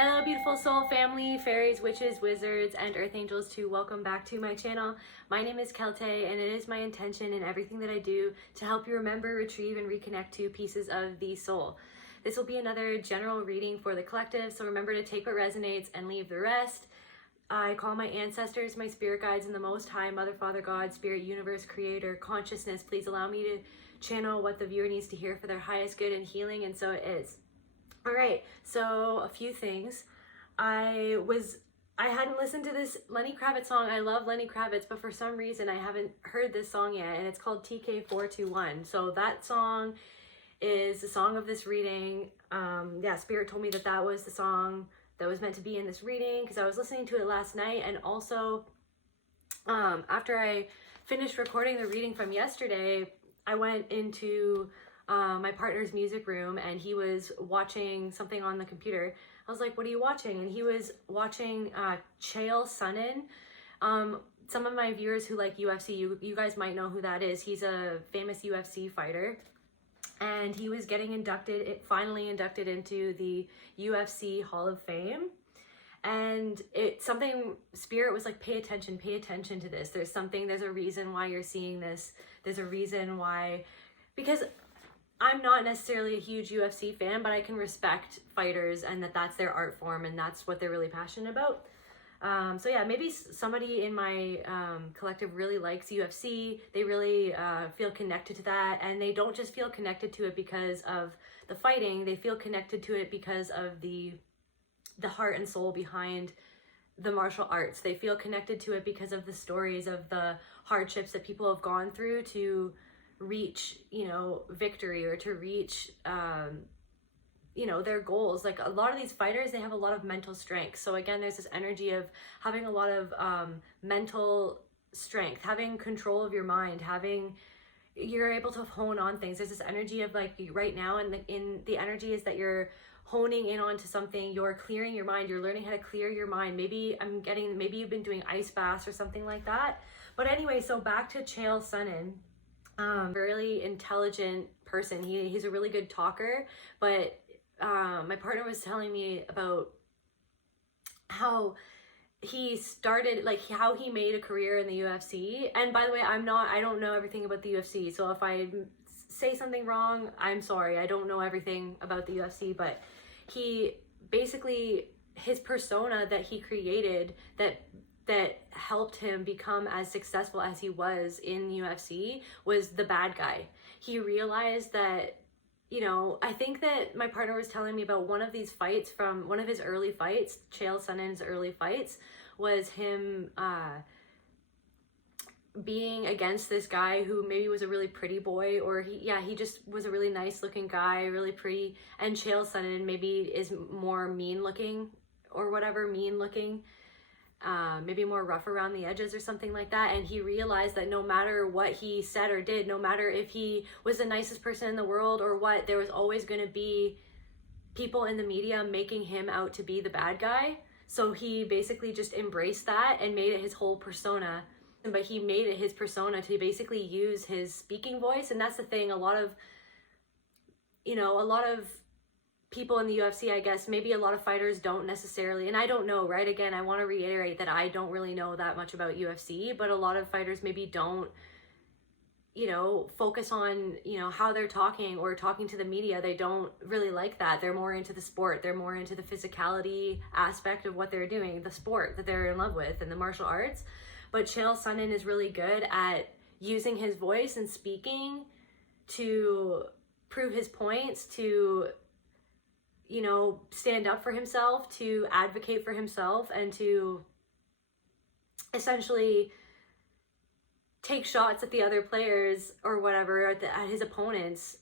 Hello beautiful soul family, fairies, witches, wizards, and earth angels too. Welcome back to my channel. My name is Kelte, and it is my intention in everything that I do to help you remember, retrieve, and reconnect to pieces of the soul. This will be another general reading for the collective, so remember to take what resonates and leave the rest. I call my ancestors, my spirit guides, and the Most High, Mother, Father, God, Spirit, Universe, Creator, Consciousness. Please allow me to channel what the viewer needs to hear for their highest good and healing, and so it is. All right, so a few things. I hadn't listened to this Lenny Kravitz song. I love Lenny Kravitz, but for some reason I haven't heard this song yet, and it's called TK421. So that song is the song of this reading. Spirit told me that that was the song that was meant to be in this reading because I was listening to it last night, and also after I finished recording the reading from yesterday, I went into my partner's music room and he was watching something on the computer. I was like, what are you watching? And he was watching cherishing. Some of my viewers who like UFC, you guys might know who that is. He's a famous UFC fighter. And he was getting finally inducted into the UFC Hall of Fame. And Spirit was like, pay attention to this. There's a reason why you're seeing this. There's a reason why, because I'm not necessarily a huge UFC fan, but I can respect fighters and that's their art form and that's what they're really passionate about. So yeah, maybe somebody in my collective really likes UFC. They really feel connected to that, and they don't just feel connected to it because of the fighting. They feel connected to it because of the heart and soul behind the martial arts. They feel connected to it because of the stories of the hardships that people have gone through to reach, victory, or to reach, their goals. Like a lot of these fighters, they have a lot of mental strength. So again, there's this energy of having a lot of mental strength, having control of your mind, you're able to hone on things. There's this energy of like right now, and the energy is that you're honing in onto something, you're clearing your mind, you're learning how to clear your mind. Maybe you've been doing ice baths or something like that. But anyway, so back to cherishing. Really intelligent person. He's a really good talker, but my partner was telling me about how he started, like how he made a career in the UFC. And by the way, I don't know everything about the UFC, so if I say something wrong, I'm sorry. I don't know everything about the UFC, but he basically, his persona that he created that helped him become as successful as he was in UFC was the bad guy. He realized that, I think that my partner was telling me about one of these fights from one of his early fights, Chael Sonnen's early fights, was him being against this guy who maybe was a really pretty boy, or he just was a really nice looking guy, really pretty, and Chael Sonnen maybe is more mean looking, maybe more rough around the edges or something like that. And he realized that no matter what he said or did, no matter if he was the nicest person in the world or what, there was always going to be people in the media making him out to be the bad guy. So he basically just embraced that and made it his whole persona. But he made it his persona to basically use his speaking voice. And that's the thing, a lot of people in the UFC, I guess, maybe a lot of fighters don't necessarily, and I don't know, right? Again, I want to reiterate that I don't really know that much about UFC, but a lot of fighters maybe don't, focus on, how they're talking or talking to the media. They don't really like that. They're more into the sport. They're more into the physicality aspect of what they're doing, the sport that they're in love with, and the martial arts. But Chael Sonnen is really good at using his voice and speaking to prove his points, to stand up for himself, to advocate for himself, and to essentially take shots at the other players or whatever, at his opponents,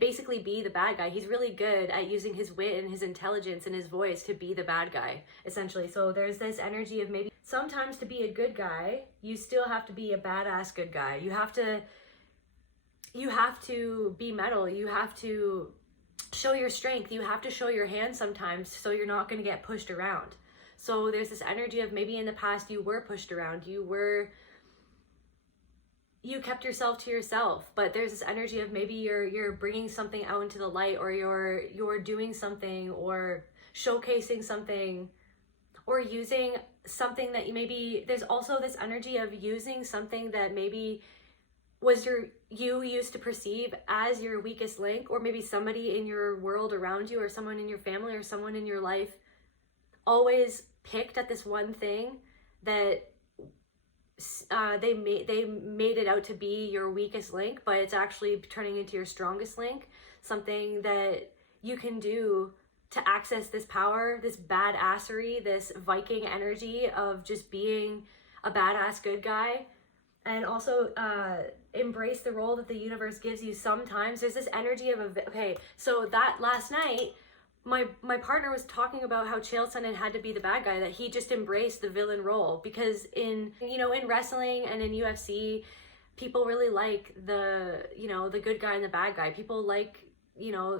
basically be the bad guy. He's really good at using his wit and his intelligence and his voice to be the bad guy, essentially. So there's this energy of maybe sometimes to be a good guy, you still have to be a badass good guy. You have to be metal. You have to show your strength. You have to show your hand sometimes, so you're not going to get pushed around. So there's this energy of maybe in the past you were pushed around, you kept yourself to yourself, but there's this energy of maybe you're bringing something out into the light, or you're doing something or showcasing something or using something that maybe, there's also this energy of using something that maybe was you used to perceive as your weakest link, or maybe somebody in your world around you, or someone in your family, or someone in your life always picked at this one thing that they made it out to be your weakest link, but it's actually turning into your strongest link. Something that you can do to access this power, this badassery, this Viking energy of just being a badass good guy. And also embrace the role that the universe gives you. Sometimes there's this energy of okay, so that last night my partner was talking about how Chael Sonnen had to be the bad guy, that he just embraced the villain role, because in wrestling and in UFC, people really like the good guy and the bad guy. People like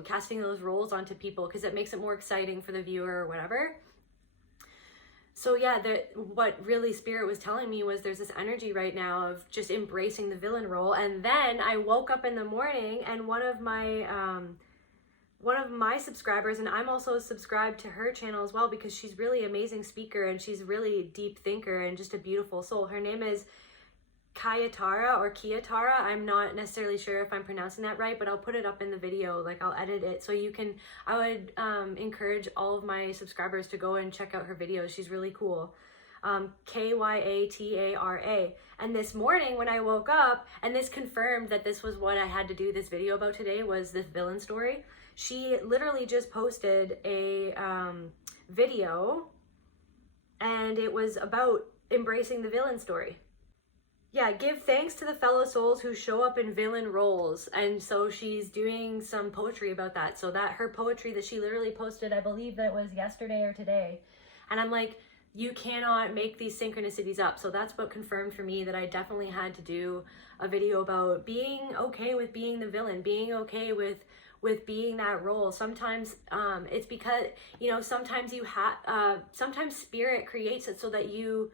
casting those roles onto people because it makes it more exciting for the viewer or whatever. So yeah, what really Spirit was telling me was there's this energy right now of just embracing the villain role. And then I woke up in the morning, and one of my subscribers, and I'm also subscribed to her channel as well because she's really amazing speaker and she's really deep thinker and just a beautiful soul. Her name is Kayatara or Kiatara. I'm not necessarily sure if I'm pronouncing that right, but I'll put it up in the video, like I'll edit it so you can. I would encourage all of my subscribers to go and check out her videos. She's really cool. Kyatara. And this morning when I woke up, and this confirmed that this was what I had to do this video about today, was this villain story. She literally just posted a video, and it was about embracing the villain story. Yeah, give thanks to the fellow souls who show up in villain roles. And so she's doing some poetry about that. So that her poetry that she literally posted, I believe that was yesterday or today. And I'm like, you cannot make these synchronicities up. So that's what confirmed for me that I definitely had to do a video about being okay with being the villain, being okay with being that role. Sometimes it's because, sometimes sometimes Spirit creates it so that you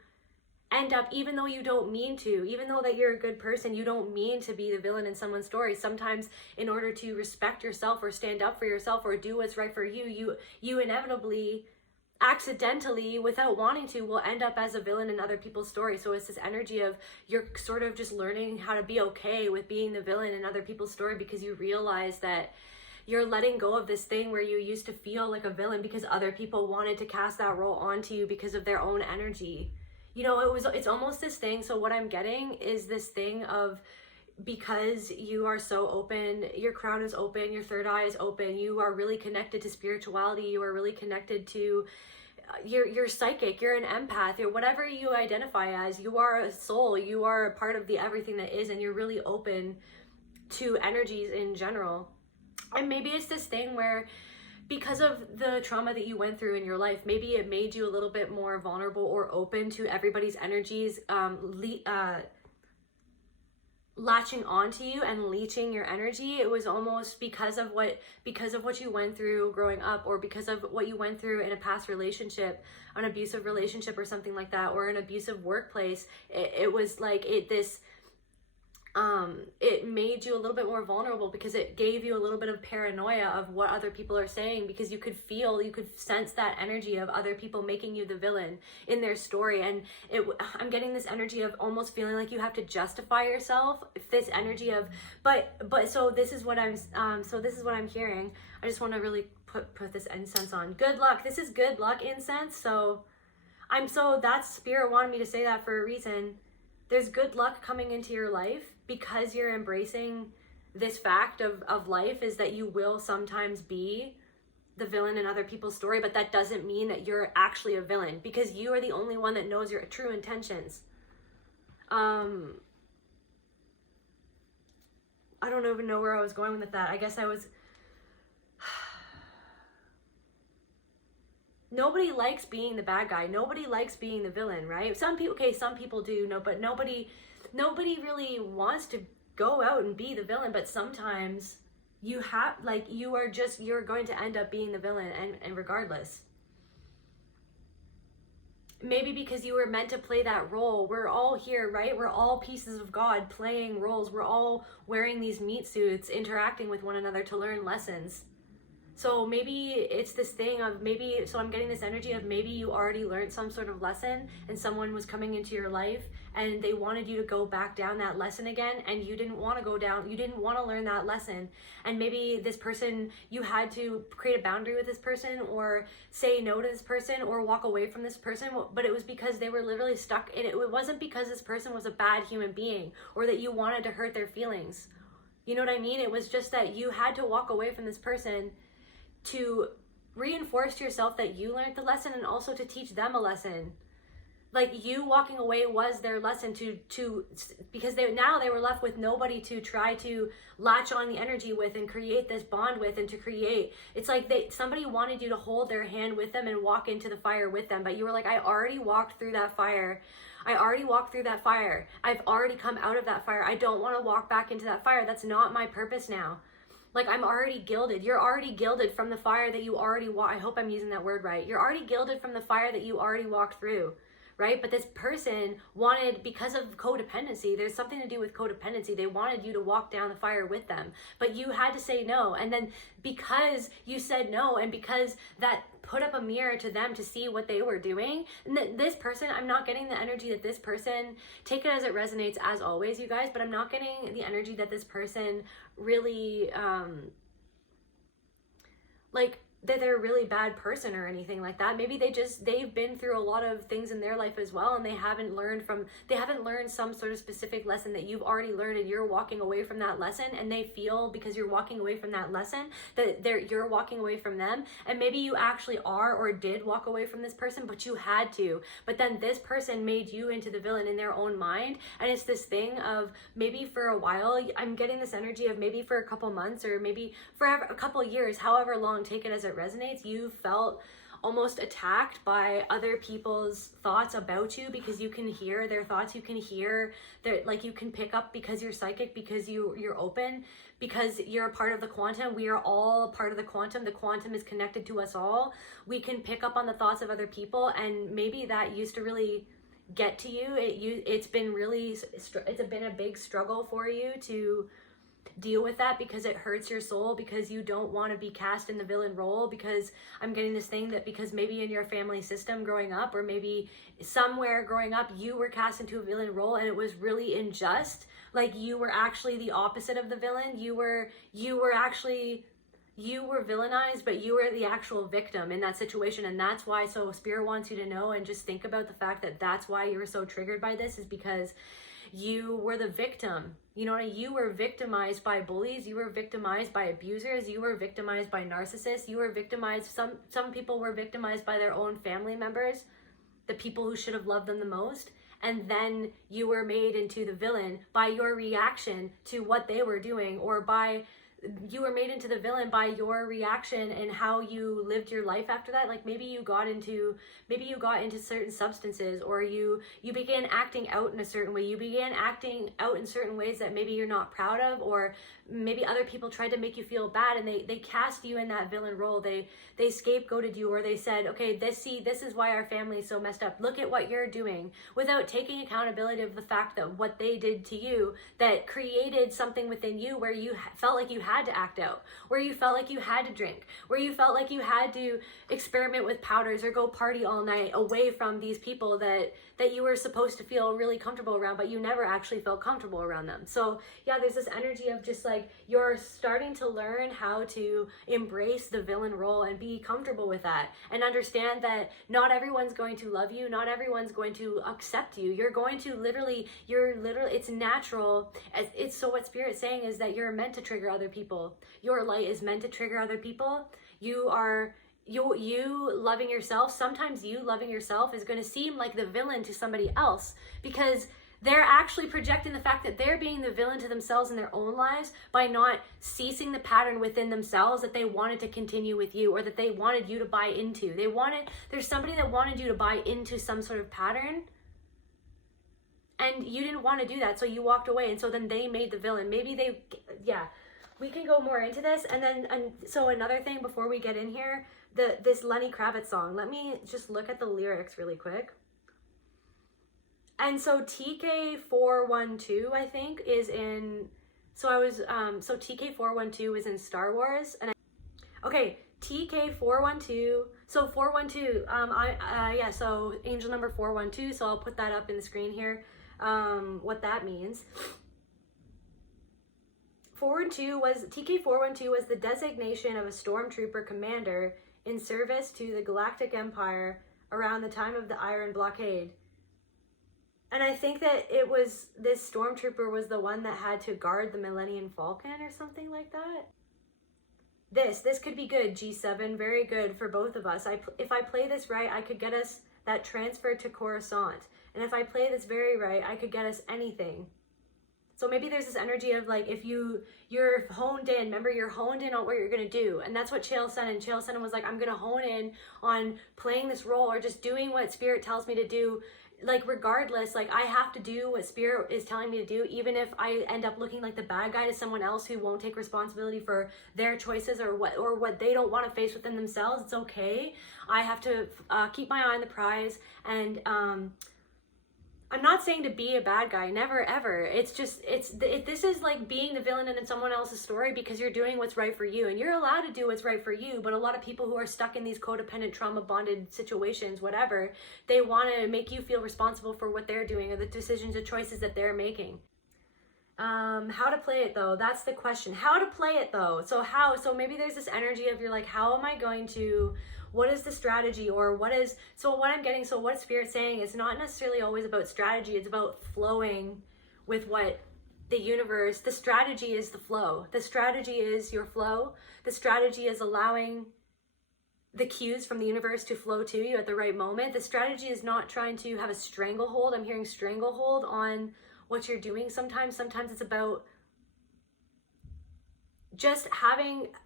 end up, even though you don't mean to, even though that you're a good person, you don't mean to be the villain in someone's story. Sometimes in order to respect yourself or stand up for yourself or do what's right for you, you inevitably, accidentally, without wanting to, will end up as a villain in other people's stories. So it's this energy of you're sort of just learning how to be okay with being the villain in other people's story, because you realize that you're letting go of this thing where you used to feel like a villain because other people wanted to cast that role onto you because of their own energy. It's almost this thing. So what I'm getting is this thing of, because you are so open, your crown is open, your third eye is open, you are really connected to spirituality, you are really connected to, you're psychic, you're an empath, you're whatever you identify as, you are a soul, you are a part of the everything that is, and you're really open to energies in general. And maybe it's this thing where, because of the trauma that you went through in your life, maybe it made you a little bit more vulnerable or open to everybody's energies latching onto you and leeching your energy. It was almost because of what you went through growing up, or because of what you went through in a past relationship, an abusive relationship or something like that, or an abusive workplace. It was like it made you a little bit more vulnerable, because it gave you a little bit of paranoia of what other people are saying, because you could sense that energy of other people making you the villain in their story. And I'm getting this energy of almost feeling like you have to justify yourself, this energy of, but so this is what I'm hearing. I just want to really put this incense on. Good luck. This is good luck incense. So that's Spirit wanted me to say that for a reason. There's good luck coming into your life because you're embracing this fact of life, is that you will sometimes be the villain in other people's story, but that doesn't mean that you're actually a villain, because you are the only one that knows your true intentions. I don't even know where I was going with that. I guess nobody likes being the bad guy. Nobody likes being the villain, right? Some people do, but nobody really wants to go out and be the villain. But sometimes you're going to end up being the villain, and regardless. Maybe because you were meant to play that role. We're all here, right? We're all pieces of God playing roles. We're all wearing these meat suits, interacting with one another to learn lessons. So maybe it's this thing of so I'm getting this energy of maybe you already learned some sort of lesson and someone was coming into your life and they wanted you to go back down that lesson again, and you didn't want to go down, you didn't want to learn that lesson. And maybe this person, you had to create a boundary with this person or say no to this person or walk away from this person, but it was because they were literally stuck in it. It wasn't because this person was a bad human being or that you wanted to hurt their feelings. You know what I mean? It was just that you had to walk away from this person to reinforce to yourself that you learned the lesson, and also to teach them a lesson. Like, you walking away was their lesson because they were left with nobody to try to latch on the energy with and create this bond with, and to create, it's like somebody wanted you to hold their hand with them and walk into the fire with them, but you were like, I already walked through that fire. I've already come out of that fire. I don't want to walk back into that fire. That's not my purpose now. Like, I'm already gilded. You're already gilded from the fire that you already I hope I'm using that word right. You're already gilded from the fire that you already walked through, right? But this person wanted, because of codependency, there's something to do with codependency. They wanted you to walk down the fire with them, but you had to say no. And then because you said no, and because that put up a mirror to them to see what they were doing, and this person, I'm not getting the energy that this person, take it as it resonates as always, you guys, but I'm not getting the energy that this person really like that they're a really bad person or anything like that. Maybe they've been through a lot of things in their life as well, and they haven't learned some sort of specific lesson that you've already learned, and you're walking away from that lesson, and they feel, because you're walking away from that lesson, that you're walking away from them. And maybe you actually are or did walk away from this person, but you had to. But then this person made you into the villain in their own mind, and it's this thing of, maybe for a while, I'm getting this energy of maybe for a couple months, or maybe for a couple years, however long, take it as it resonates, you felt almost attacked by other people's thoughts about you, because you can hear their thoughts, you can hear their, like, you can pick up, because you're psychic, because you're open, because you're a part of the quantum. We are all part of the quantum. The quantum is connected to us all. We can pick up on the thoughts of other people, and maybe that used to really get to you. It's been a big struggle for you to deal with that, because it hurts your soul, because you don't want to be cast in the villain role. Because I'm getting this thing that, because maybe in your family system growing up, or maybe somewhere growing up, you were cast into a villain role, and it was really unjust. Like, you were actually the opposite of the villain. You were villainized, but you were the actual victim in that situation. And that's why, so Spirit wants you to know, and just think about the fact that that's why you were so triggered by this, is because you were the victim. You know, you were victimized by bullies, you were victimized by abusers, you were victimized by narcissists, you were victimized, some people were victimized by their own family members, the people who should have loved them the most. And then you were made into the villain by your reaction to what they were doing, or you were made into the villain by your reaction and how you lived your life after that. Like, maybe you got into certain substances, or you began acting out in a certain way. You began acting out in certain ways that maybe you're not proud of, or maybe other people tried to make you feel bad, and they cast you in that villain role. They scapegoated you, or they said, okay, this is why our family is so messed up. Look at what you're doing, without taking accountability of the fact that what they did to you, that created something within you where you felt like you had to act out, where you felt like you had to drink, where you felt like you had to experiment with powders or go party all night away from these people that you were supposed to feel really comfortable around, but you never actually felt comfortable around them. So yeah, there's this energy of just like, you're starting to learn how to embrace the villain role and be comfortable with that, and understand that not everyone's going to love you, not everyone's going to accept you. You're literally, it's natural. So what Spirit's saying is that you're meant to trigger other people. Your light is meant to trigger other people. You loving yourself, sometimes you loving yourself is going to seem like the villain to somebody else, because they're actually projecting the fact that they're being the villain to themselves in their own lives by not ceasing the pattern within themselves that they wanted to continue with you, or that they wanted you to buy into. There's somebody that wanted you to buy into some sort of pattern, and you didn't want to do that, so you walked away, and so then they made the villain. We can go more into this. So another thing before we get in here, this Lenny Kravitz song, let me just look at the lyrics really quick. And so TK412, I think, is in, TK412 is in Star Wars, and Okay, TK412. So 412, yeah, so angel number 412, so I'll put that up in the screen here, what that means. 412 TK412 was the designation of a stormtrooper commander in service to the Galactic Empire around the time of the Iron Blockade. And I think that it was, this stormtrooper was the one that had to guard the Millennium Falcon or something like that. This could be good, G7, very good for both of us. If I play this right, I could get us that transfer to Coruscant. And if I play this very right, I could get us anything. So maybe there's this energy of like, if you're honed in, remember you're honed in on what you're going to do. And that's what Chael Sonnen was like, I'm going to hone in on playing this role or just doing what Spirit tells me to do. Like regardless, like I have to do what Spirit is telling me to do, even if I end up looking like the bad guy to someone else who won't take responsibility for their choices or what they don't want to face within themselves. It's okay. I have to keep my eye on the prize. And I'm not saying to be a bad guy, never ever. It's just, this is like being the villain in someone else's story because you're doing what's right for you, and you're allowed to do what's right for you. But a lot of people who are stuck in these codependent, trauma bonded situations, whatever, they want to make you feel responsible for what they're doing or the decisions or choices that they're making. How to play it though? That's the question. How to play it though? So maybe there's this energy of you're like, how am I going to, what is the strategy, or what Spirit's saying is not necessarily always about strategy. It's about flowing with what the universe, the strategy is the flow. The strategy is your flow. The strategy is allowing the cues from the universe to flow to you at the right moment. The strategy is not trying to have a stranglehold. I'm hearing stranglehold on what you're doing sometimes. Sometimes it's about just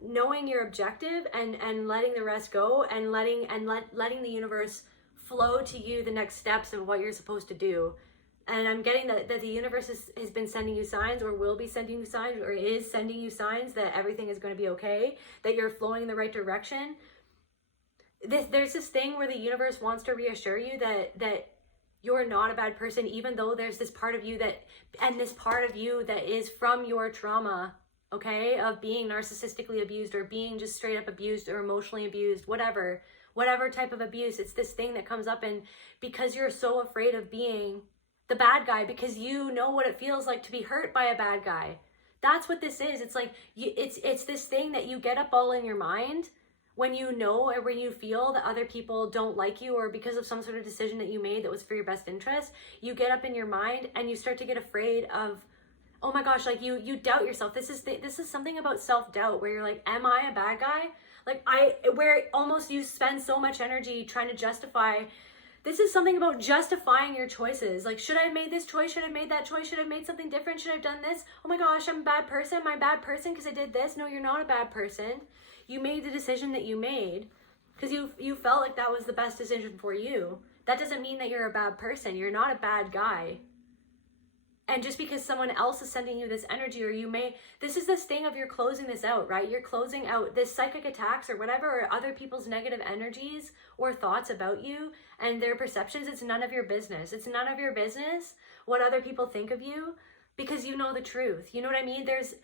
knowing your objective and letting the rest go, and letting the universe flow to you the next steps of what you're supposed to do. And I'm getting that the universe has been sending you signs, or will be sending you signs, or is sending you signs that everything is going to be okay, that you're flowing in the right direction. There's this thing where the universe wants to reassure you that you're not a bad person, even though there's this part of you that is from your trauma, okay, of being narcissistically abused or being just straight up abused or emotionally abused, whatever type of abuse. It's this thing that comes up, and because you're so afraid of being the bad guy, because you know what it feels like to be hurt by a bad guy. That's what this is. It's like it's this thing that you get up all in your mind when you know, or when you feel that other people don't like you, or because of some sort of decision that you made that was for your best interest. You get up in your mind and you start to get afraid of, oh my gosh, like you doubt yourself. This is something about self-doubt where you're like, am I a bad guy? Where almost you spend so much energy trying to justify. This is something about justifying your choices. Like, should I have made this choice? Should I have made that choice? Should I have made something different? Should I have done this? Oh my gosh, I'm a bad person. Am I a bad person because I did this? No, you're not a bad person. You made the decision that you made because you felt like that was the best decision for you. That doesn't mean that you're a bad person. You're not a bad guy. And just because someone else is sending you this energy, or this is this thing of you're closing this out, right? You're closing out this psychic attacks or whatever, or other people's negative energies or thoughts about you and their perceptions. It's none of your business. It's none of your business what other people think of you, because you know the truth. You know what I mean? There's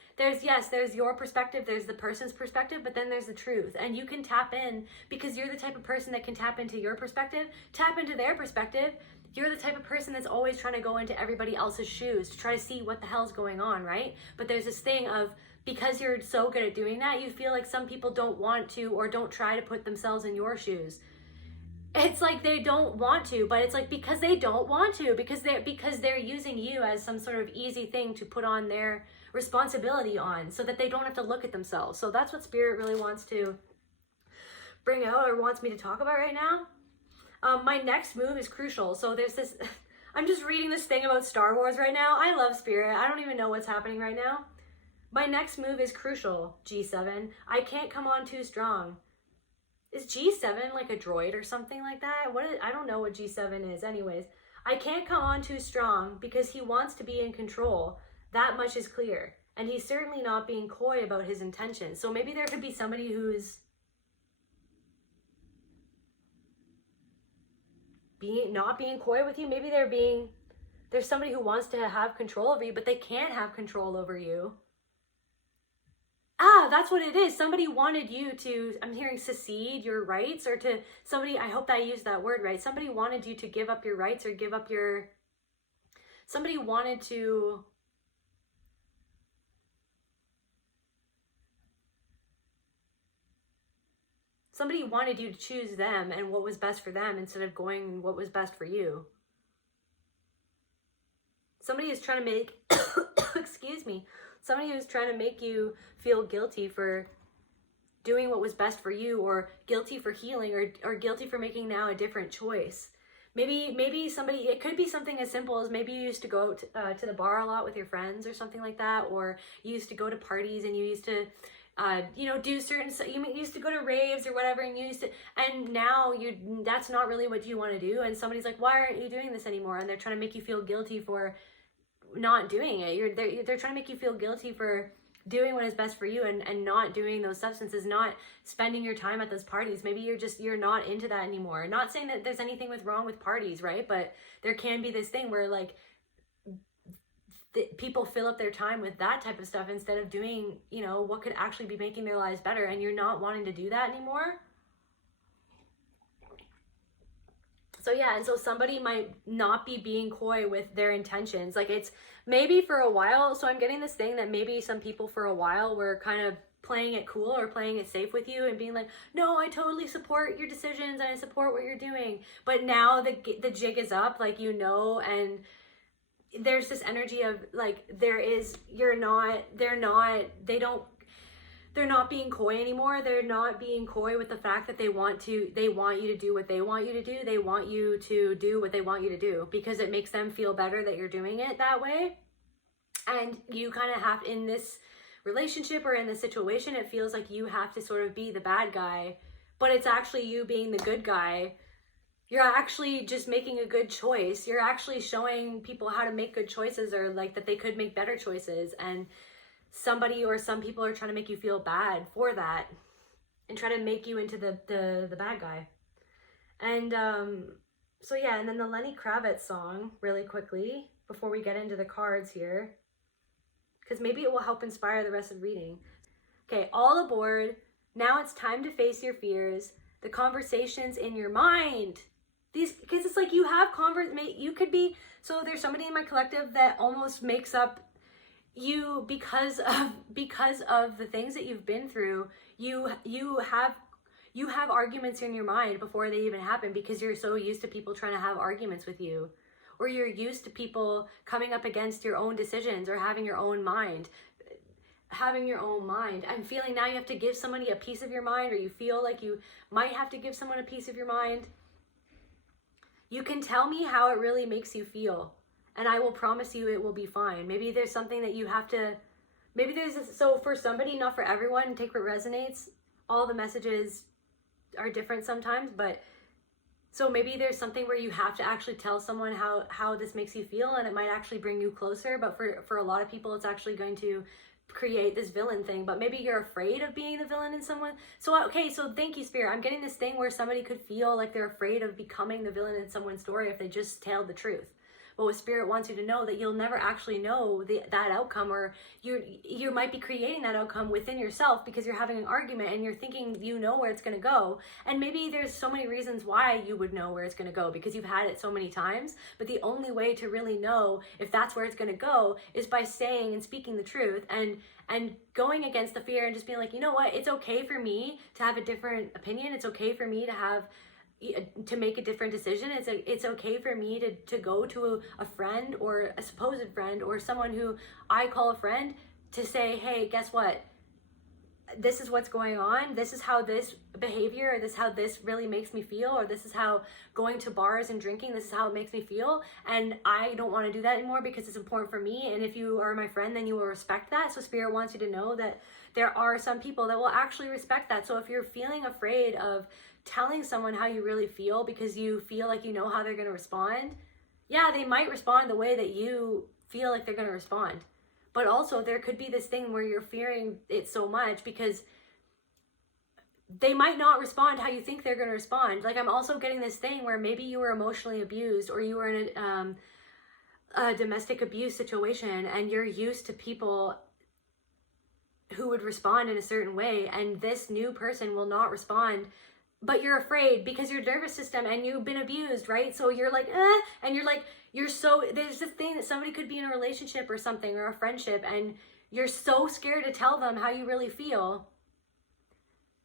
your perspective, there's the person's perspective, but then there's the truth. And you can tap in, because you're the type of person that can tap into your perspective, tap into their perspective. You're the type of person that's always trying to go into everybody else's shoes to try to see what the hell's going on, right? But there's this thing of, because you're so good at doing that, you feel like some people don't want to, or don't try to put themselves in your shoes. It's like they don't want to, but it's like because they don't want to, because they're using you as some sort of easy thing to put on their responsibility on, so that they don't have to look at themselves. So that's what Spirit really wants to bring out, or wants me to talk about right now. My next move is crucial. So there's this, I'm just reading this thing about Star Wars right now. I love Spirit. I don't even know what's happening right now. My next move is crucial, G7. I can't come on too strong. Is G7 like a droid or something like that? I don't know what G7 is. Anyways, I can't come on too strong because he wants to be in control. That much is clear. And he's certainly not being coy about his intentions. So maybe there could be somebody who's not being coy with you. Maybe there's somebody who wants to have control over you, but they can't have control over you. Yeah, that's what it is. Somebody wanted you to, I'm hearing secede your rights, or to somebody, I hope that I used that word right. Somebody wanted you to give up your rights, or give up your, somebody wanted to, somebody wanted you to choose them and what was best for them instead of going what was best for you. Somebody is trying to make, excuse me, somebody who's trying to make you feel guilty for doing what was best for you, or guilty for healing, or guilty for making now a different choice. Maybe somebody, it could be something as simple as maybe you used to go to the bar a lot with your friends or something like that, or you used to go to parties and you used to do certain, you used to go to raves or whatever, and you used to, and now that's not really what you want to do, and somebody's like, why aren't you doing this anymore? And they're trying to make you feel guilty for not doing it. They're trying to make you feel guilty for doing what is best for you, and not doing those substances, not spending your time at those parties. Maybe you're not into that anymore. Not saying that there's anything wrong with parties, right? But there can be this thing where like people fill up their time with that type of stuff instead of doing, what could actually be making their lives better, and you're not wanting to do that anymore. So yeah, and so somebody might not be being coy with their intentions. Like, it's maybe for a while. So I'm getting this thing that maybe some people for a while were kind of playing it cool or playing it safe with you and being like, no, I totally support your decisions and I support what you're doing. But now the jig is up, like, and there's this energy of like, they're not being coy anymore. They're not being coy with the fact that they want you to do what they want you to do. They want you to do what they want you to do because it makes them feel better that you're doing it that way. And you kind of have, in this relationship or in this situation, it feels like you have to sort of be the bad guy, but it's actually you being the good guy. You're actually just making a good choice. You're actually showing people how to make good choices, or like that they could make better choices. And somebody or some people are trying to make you feel bad for that and try to make you into the bad guy. And so yeah, and then the Lenny Kravitz song, really quickly before we get into the cards here, because maybe it will help inspire the rest of the reading. Okay, all aboard. Now it's time to face your fears, the conversations in your mind. These, because it's like you have you could be, so there's somebody in my collective that almost makes up you because of the things that you've been through. You have arguments in your mind before they even happen, because you're so used to people trying to have arguments with you, or you're used to people coming up against your own decisions, or having your own mind. I'm feeling now you have to give somebody a piece of your mind, or you feel like you might have to give someone a piece of your mind. You can tell me how it really makes you feel, and I will promise you it will be fine. Maybe there's something that you have to, so for somebody, not for everyone, take what resonates. All the messages are different sometimes, but so maybe there's something where you have to actually tell someone how this makes you feel, and it might actually bring you closer. But for a lot of people, it's actually going to create this villain thing. But maybe you're afraid of being the villain in someone. So okay, so thank you, Spirit. I'm getting this thing where somebody could feel like they're afraid of becoming the villain in someone's story if they just tell the truth. But what Spirit wants you to know, that you'll never actually know that outcome, or you might be creating that outcome within yourself because you're having an argument and you're thinking you know where it's going to go. And maybe there's so many reasons why you would know where it's going to go because you've had it so many times. But the only way to really know if that's where it's going to go is by saying and speaking the truth, and going against the fear, and just being like, you know what, it's okay for me to have a different opinion. It's okay for me to make a different decision. It's okay for me to go to a friend, or a supposed friend, or someone who I call a friend, to say, hey, guess what? This is what's going on. This is how this behavior, or this is how this really makes me feel, or this is how going to bars and drinking, this is how it makes me feel. And I don't want to do that anymore because it's important for me. And if you are my friend, then you will respect that. So Spirit wants you to know that there are some people that will actually respect that. So if you're feeling afraid of telling someone how you really feel because you feel like you know how they're going to respond, yeah, they might respond the way that you feel like they're going to respond. But also there could be this thing where you're fearing it so much because they might not respond how you think they're going to respond. Like, I'm also getting this thing where maybe you were emotionally abused, or you were in a domestic abuse situation, and you're used to people who would respond in a certain way, and this new person will not respond, but you're afraid because your nervous system and you've been abused, right? So you're like, and you're like, there's this thing that somebody could be in a relationship or something, or a friendship, and you're so scared to tell them how you really feel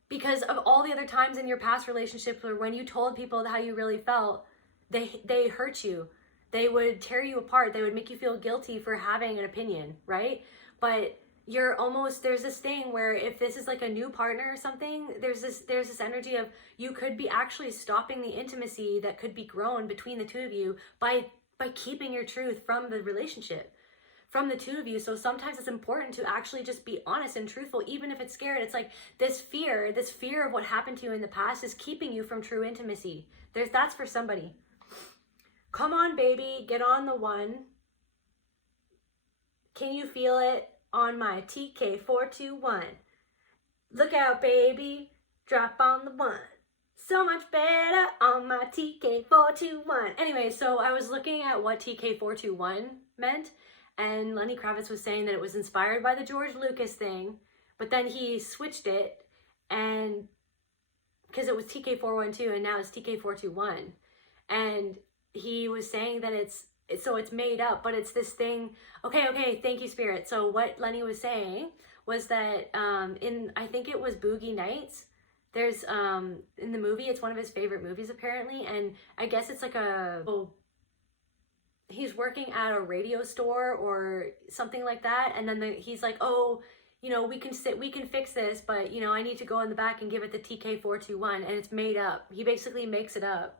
because of all the other times in your past relationships where when you told people how you really felt, they hurt you. They would tear you apart. They would make you feel guilty for having an opinion, right? But there's this thing where if this is like a new partner or something, there's this energy of you could be actually stopping the intimacy that could be grown between the two of you by keeping your truth from the relationship, from the two of you. So sometimes it's important to actually just be honest and truthful, even if it's scared. It's like this fear of what happened to you in the past is keeping you from true intimacy. That's for somebody. Come on, baby, get on the one. Can you feel it on my TK421? Look out, baby, drop on the one. So much better on my TK421. Anyway, so I was looking at what TK421 meant, and Lenny Kravitz was saying that it was inspired by the George Lucas thing, but then he switched it, and because it was TK412 and now it's TK421, and he was saying that it's made up, but it's this thing. Okay, thank you, Spirit. So what Lenny was saying was that I think it was Boogie Nights, there's in the movie, it's one of his favorite movies apparently, and I guess it's like he's working at a radio store or something like that, and then he's like, oh, we can fix this, but I need to go in the back and give it the TK421, and it's made up. He basically makes it up.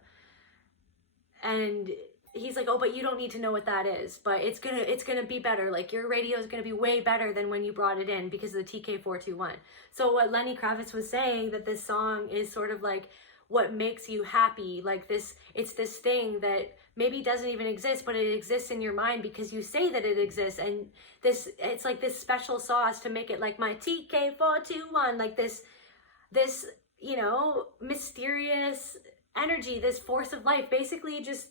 And he's like, oh, but you don't need to know what that is, but it's gonna be better. Like, your radio is gonna be way better than when you brought it in because of the TK421. So what Lenny Kravitz was saying, that this song is sort of like what makes you happy. Like it's this thing that maybe doesn't even exist, but it exists in your mind because you say that it exists. And it's like this special sauce to make it like my TK421, like this mysterious energy, this force of life, basically just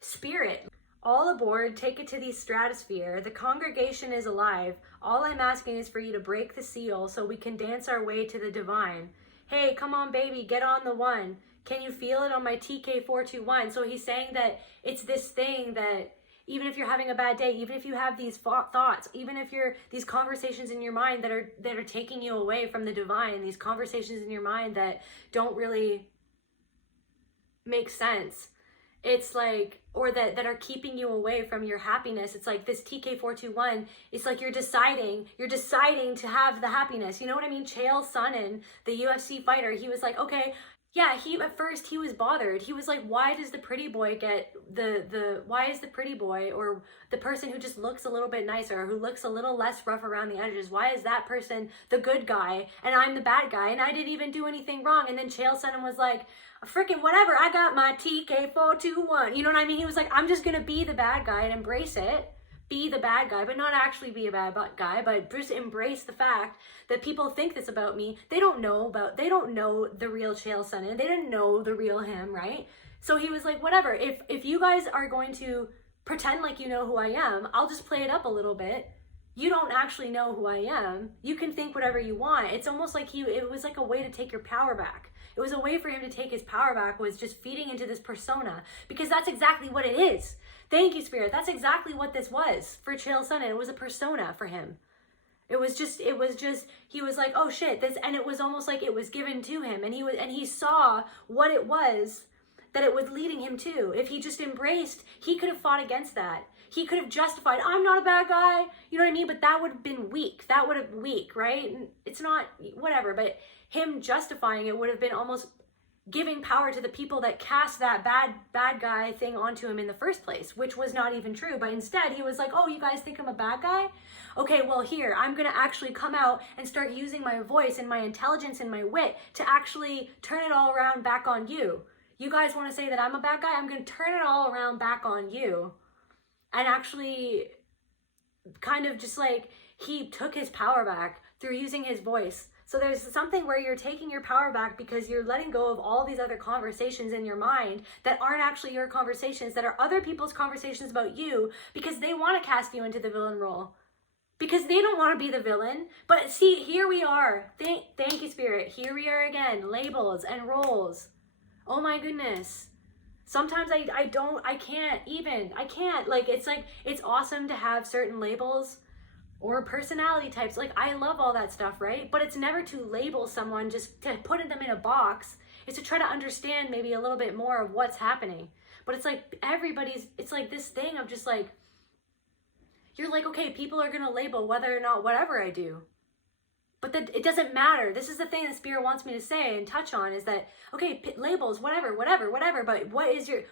spirit. All aboard, take it to the stratosphere. The congregation is alive. All I'm asking is for you to break the seal so we can dance our way to the divine. Hey, come on, baby, get on the one. Can you feel it on my TK421? So he's saying that it's this thing that even if you're having a bad day, even if you have these thoughts, even if these conversations in your mind that are taking you away from the divine, these conversations in your mind that don't really make sense, it's like, or that are keeping you away from your happiness. It's like this TK421, it's like you're deciding to have the happiness. You know what I mean? Chael Sonnen, the UFC fighter, he was like, okay, yeah, at first he was bothered. He was like, why does the pretty boy get why is the pretty boy, or the person who just looks a little bit nicer, or who looks a little less rough around the edges, why is that person the good guy and I'm the bad guy and I didn't even do anything wrong? And then Chael Sonnen was like, freaking whatever, I got my TK421. You know what I mean? He was like, I'm just gonna be the bad guy and embrace it. Be the bad guy, but not actually be a bad guy, but just embrace the fact that people think this about me. They don't know the real Chael Sonnen. They didn't know the real him, right? So he was like, whatever, if you guys are going to pretend like you know who I am, I'll just play it up a little bit. You don't actually know who I am. You can think whatever you want. It's almost like it was like a way to take your power back. It was a way for him to take his power back, was just feeding into this persona, because that's exactly what it is. Thank you, Spirit. That's exactly what this was for Chael Sonnen. It was a persona for him. It was just, he was like, oh shit, this, and it was almost like it was given to him, and he saw what it was that it was leading him to. If he just embraced, he could have fought against that. He could have justified, I'm not a bad guy, you know what I mean? But that would have been weak. That would have weak, right? And it's not, whatever, but him justifying it would have been almost giving power to the people that cast that bad guy thing onto him in the first place, which was not even true. But instead, he was like, oh, you guys think I'm a bad guy? Okay, well, here, I'm going to actually come out and start using my voice and my intelligence and my wit to actually turn it all around back on you. You guys want to say that I'm a bad guy? I'm going to turn it all around back on you. And actually kind of just like, he took his power back through using his voice. So there's something where you're taking your power back because you're letting go of all these other conversations in your mind that aren't actually your conversations, that are other people's conversations about you, because they want to cast you into the villain role. because they don't want to be the villain. But see, here we are. Thank you, Spirit. Here we are again. Labels and roles. Oh my goodness. Sometimes I can't. Like, it's awesome to have certain labels or personality types. Like, I love all that stuff, right? But it's never to label someone, just to put them in a box. It's to try to understand maybe a little bit more of what's happening. But it's like it's like this thing of just like, you're like, okay, people are going to label whether or not whatever I do. But that it doesn't matter. This is the thing that Spirit wants me to say and touch on, is that, okay, labels, whatever. But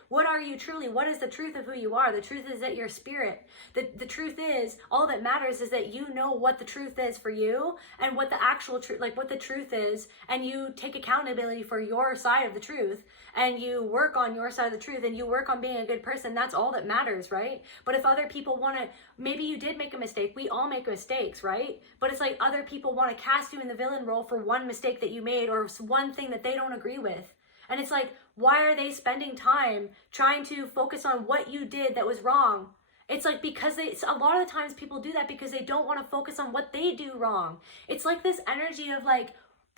what are you truly? What is the truth of who you are? The truth is that you're spirit. The truth is, all that matters is that you know what the truth is for you, and what the actual truth, like what the truth is, and you take accountability for your side of the truth, and you work on your side of the truth, and you work on being a good person. That's all that matters, right? But if other people want to, maybe you did make a mistake. We all make mistakes, right? But it's like other people want to cast you in the villain role for one mistake that you made, or one thing that they don't agree with. And it's like, why are they spending time trying to focus on what you did that was wrong? It's like, because a lot of the times people do that because they don't want to focus on what they do wrong. It's like this energy of like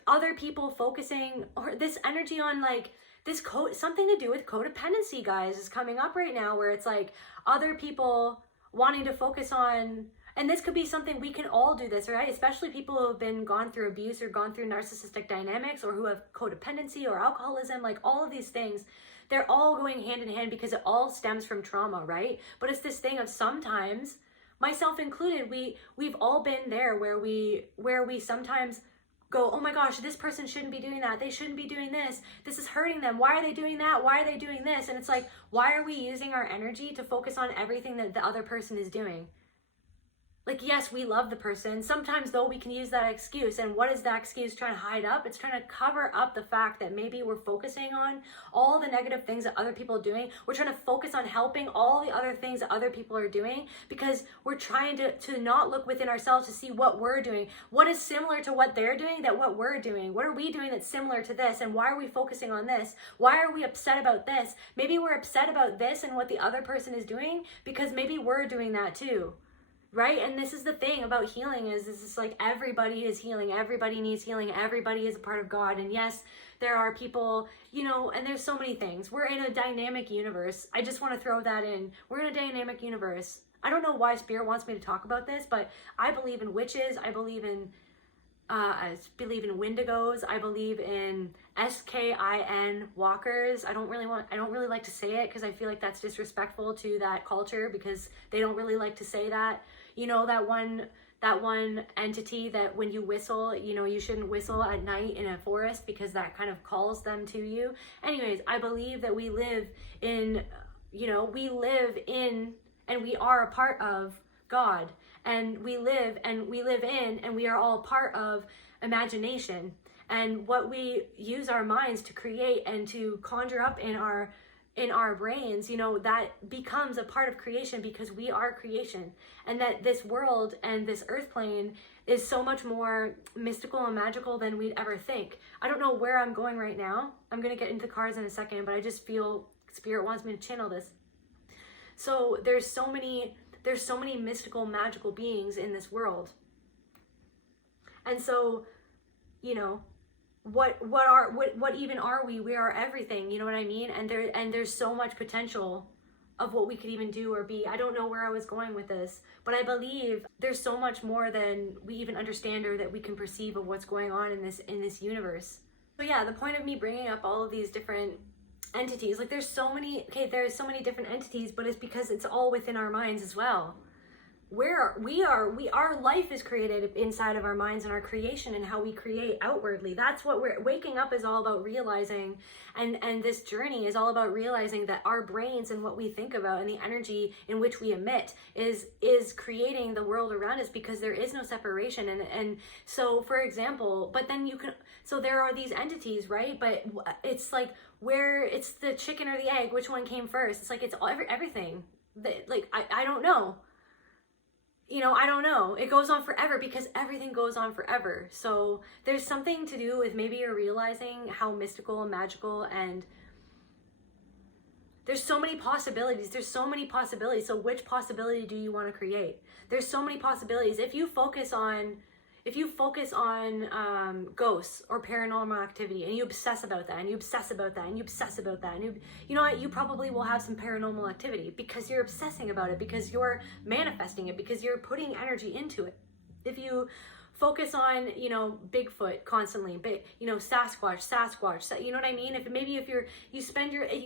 other people focusing, or this energy on like this something to do with codependency, guys, is coming up right now, where it's like other people wanting to focus on. And this could be something, we can all do this, right? Especially people who have gone through abuse or gone through narcissistic dynamics, or who have codependency or alcoholism, like all of these things, they're all going hand in hand because it all stems from trauma, right? But it's this thing of, sometimes, myself included, we've all been there where we sometimes go, oh my gosh, this person shouldn't be doing that. They shouldn't be doing this. This is hurting them. Why are they doing that? Why are they doing this? And it's like, why are we using our energy to focus on everything that the other person is doing? Like, yes, we love the person. Sometimes, though, we can use that excuse. And what is that excuse trying to hide up? It's trying to cover up the fact that maybe we're focusing on all the negative things that other people are doing. We're trying to focus on helping all the other things that other people are doing, because we're trying to not look within ourselves to see what we're doing. What is similar to what they're doing that what we're doing? What are we doing that's similar to this? And why are we focusing on this? Why are we upset about this? Maybe we're upset about this and what the other person is doing because maybe we're doing that too. Right? And this is the thing about healing, is this is like, everybody is healing. Everybody needs healing. Everybody is a part of God. And yes, there are people, and there's so many things. We're in a dynamic universe. I just want to throw that in. We're in a dynamic universe. I don't know why Spirit wants me to talk about this, but I believe in witches. I believe in Wendigos. I believe in SKIN walkers. I don't really like to say it because I feel like that's disrespectful to that culture, because they don't really like to say that. That one entity that when you whistle, you shouldn't whistle at night in a forest because that kind of calls them to you. Anyways, I believe that we live in and we are a part of God, and we live in, and we are all part of imagination, and what we use our minds to create and to conjure up in our brains, that becomes a part of creation, because we are creation, and that this world and this earth plane is so much more mystical and magical than we'd ever think. I don't know where I'm going right now. I'm going to get into cards in a second, but I just feel Spirit wants me to channel this. So there's so many mystical, magical beings in this world. And so, what even are we? We are everything, you know what I mean? And there's so much potential of what we could even do or be. I don't know where I was going with this, but I believe there's so much more than we even understand or that we can perceive of what's going on in this universe. So yeah, the point of me bringing up all of these different entities, like there's so many different entities, but it's because it's all within our minds as well. Our life is created inside of our minds, and our creation and how we create outwardly. That's what we're waking up is all about realizing, and this journey is all about realizing that our brains and what we think about and the energy in which we emit is creating the world around us, because there is no separation. And so, for example, but then so there are these entities, right? But it's like, where it's the chicken or the egg, which one came first? It's like, it's everything. I don't know. I don't know. It goes on forever because everything goes on forever. So there's something to do with maybe you're realizing how mystical and magical and There's so many possibilities. There's so many possibilities. So which possibility do you want to create? There's so many possibilities. If you focus on ghosts or paranormal activity, and you obsess about that, and you obsess about that, and you obsess about that, and you know what, you probably will have some paranormal activity because you're obsessing about it, because you're manifesting it, because you're putting energy into it. If you focus on, you know, Bigfoot constantly, but, you know, Sasquatch, you know what I mean? If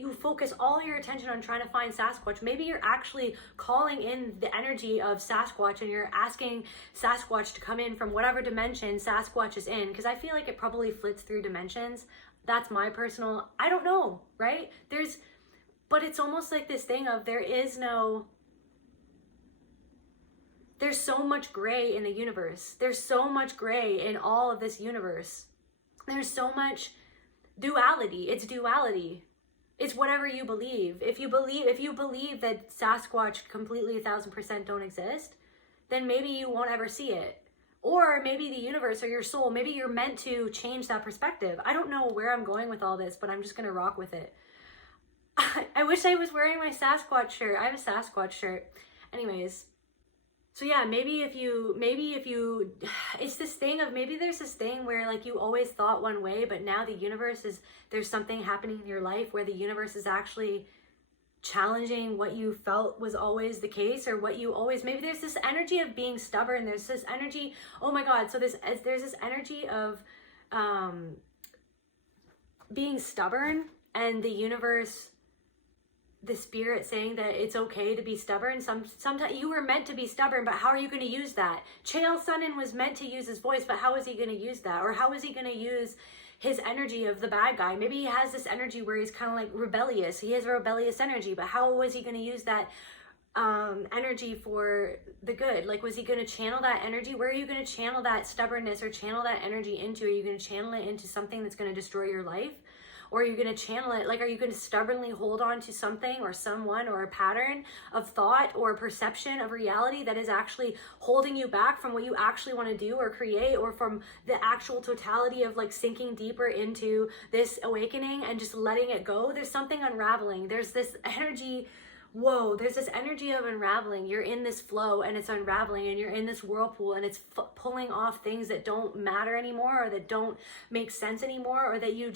you focus all your attention on trying to find Sasquatch, maybe you're actually calling in the energy of Sasquatch, and you're asking Sasquatch to come in from whatever dimension Sasquatch is in, because I feel like it probably flits through dimensions. That's my personal, I don't know, right? But it's almost like this thing of there's so much gray in the universe. There's so much gray in all of this universe. There's so much duality. It's duality. It's whatever you believe. If you believe that Sasquatch completely 1000% don't exist, then maybe you won't ever see it. Or maybe the universe or your soul, maybe you're meant to change that perspective. I don't know where I'm going with all this, but I'm just gonna rock with it. I wish I was wearing my Sasquatch shirt. I have a Sasquatch shirt. Anyways. So yeah, maybe if you, it's this thing of, maybe there's this thing where like you always thought one way, but now the universe there's something happening in your life where the universe is actually challenging what you felt was always the case, or what you always, maybe there's this energy of being stubborn. There's this energy, oh my God. So there's this energy of being stubborn, and the universe, the spirit saying that it's okay to be stubborn. Sometimes you were meant to be stubborn, but how are you going to use that? Chael Sonnen was meant to use his voice, but how is he going to use that? Or how is he going to use his energy of the bad guy? Maybe he has this energy where he's kind of like rebellious. He has a rebellious energy, but how was he going to use that energy for the good? Like, was he going to channel that energy? Where are you going to channel that stubbornness or channel that energy into? Are you going to channel it into something that's going to destroy your life? Or are you going to channel it, like, are you going to stubbornly hold on to something or someone or a pattern of thought or perception of reality that is actually holding you back from what you actually want to do or create, or from the actual totality of like sinking deeper into this awakening and just letting it go? There's something unraveling. There's this energy. Whoa, there's this energy of unraveling. You're in this flow and it's unraveling, and you're in this whirlpool and it's pulling off things that don't matter anymore, or that don't make sense anymore, or that you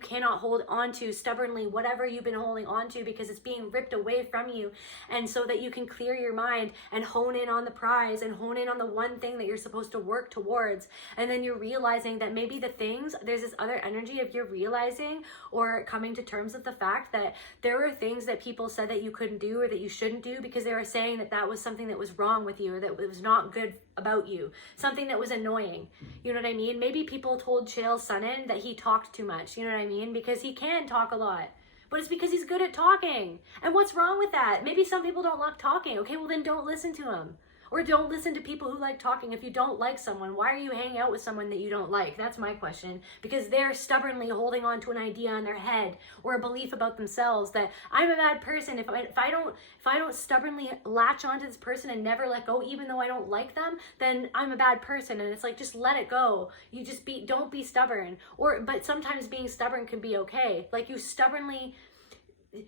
cannot hold on to stubbornly, whatever you've been holding on to, because it's being ripped away from you. And so that you can clear your mind and hone in on the prize and hone in on the one thing that you're supposed to work towards. And then you're realizing that maybe there's this other energy of you're realizing or coming to terms with the fact that there were things that people said that you couldn't do or that you shouldn't do, because they were saying that that was something that was wrong with you, or that it was not good about you, something that was annoying. You know what I mean? Maybe people told Chael Sonnen that he talked too much. You know what I mean? Because he can talk a lot, but it's because he's good at talking. And what's wrong with that? Maybe some people don't like talking. Okay, well then don't listen to him. Or don't listen to people who like talking. If you don't like someone, why are you hanging out with someone that you don't like? That's my question. Because they're stubbornly holding on to an idea in their head or a belief about themselves that I'm a bad person. If I don't stubbornly latch onto this person and never let go, even though I don't like them, then I'm a bad person. And it's like, just let it go. You just don't be stubborn. But sometimes being stubborn can be okay. Like, you stubbornly,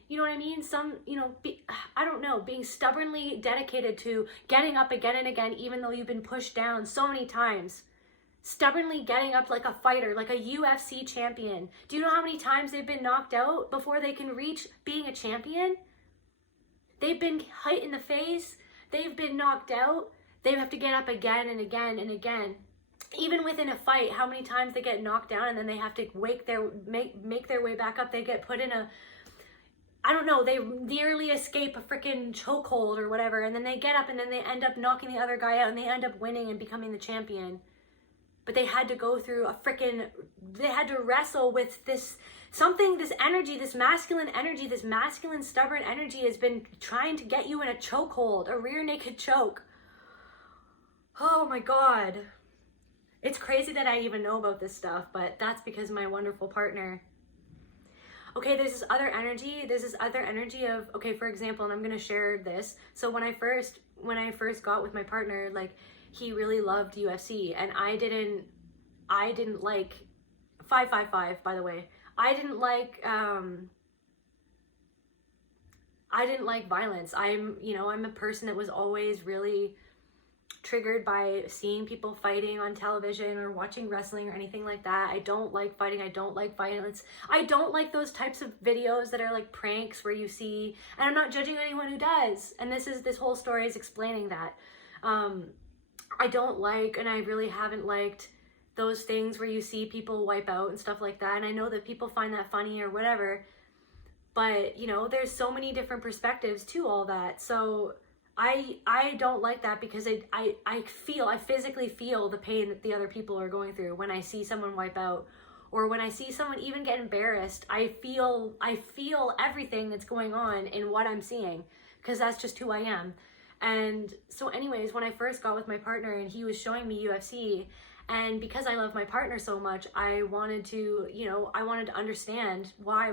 you know what I mean? I don't know, being stubbornly dedicated to getting up again and again, even though you've been pushed down so many times. Stubbornly getting up like a fighter, like a UFC champion. Do you know how many times they've been knocked out before they can reach being a champion? They've been hit in the face. They've been knocked out. They have to get up again and again and again. Even within a fight, how many times they get knocked down and then they have to make their way back up. They get put in I don't know, they nearly escape a freaking chokehold or whatever, and then they get up and then they end up knocking the other guy out and they end up winning and becoming the champion. But they had to go through they had to wrestle with this energy, this masculine stubborn energy has been trying to get you in a chokehold, a rear naked choke. Oh my God. It's crazy that I even know about this stuff, but that's because my wonderful partner. Okay, there's this other energy of, okay, for example, and I'm going to share this. So when I first got with my partner, like, he really loved UFC, and I didn't like 555, by the way. I didn't like I didn't like violence. I'm a person that was always really triggered by seeing people fighting on television or watching wrestling or anything like that. I don't like fighting. I don't like violence. I don't like those types of videos that are like pranks where you see, and I'm not judging anyone who does. And this whole story is explaining that. I don't like, and I really haven't liked those things where you see people wipe out and stuff like that. And I know that people find that funny or whatever, but there's so many different perspectives to all that. So I don't like that, because I physically feel the pain that the other people are going through when I see someone wipe out, or when I see someone even get embarrassed. I feel everything that's going on in what I'm seeing, because that's just who I am. And so anyways, when I first got with my partner and he was showing me UFC, and because I love my partner so much, I wanted to understand why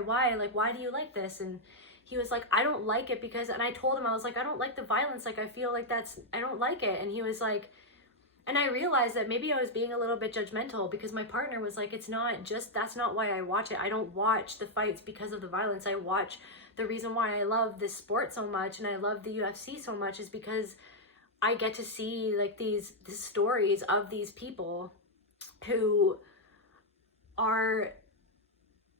do you like this? And he was like, I don't like it because, and I told him, I was like, I don't like the violence. Like, I feel like I don't like it. And he was like, and I realized that maybe I was being a little bit judgmental, because my partner was like, that's not why I watch it. I don't watch the fights because of the violence. I watch, the reason why I love this sport so much and I love the UFC so much is because I get to see like these stories of these people who are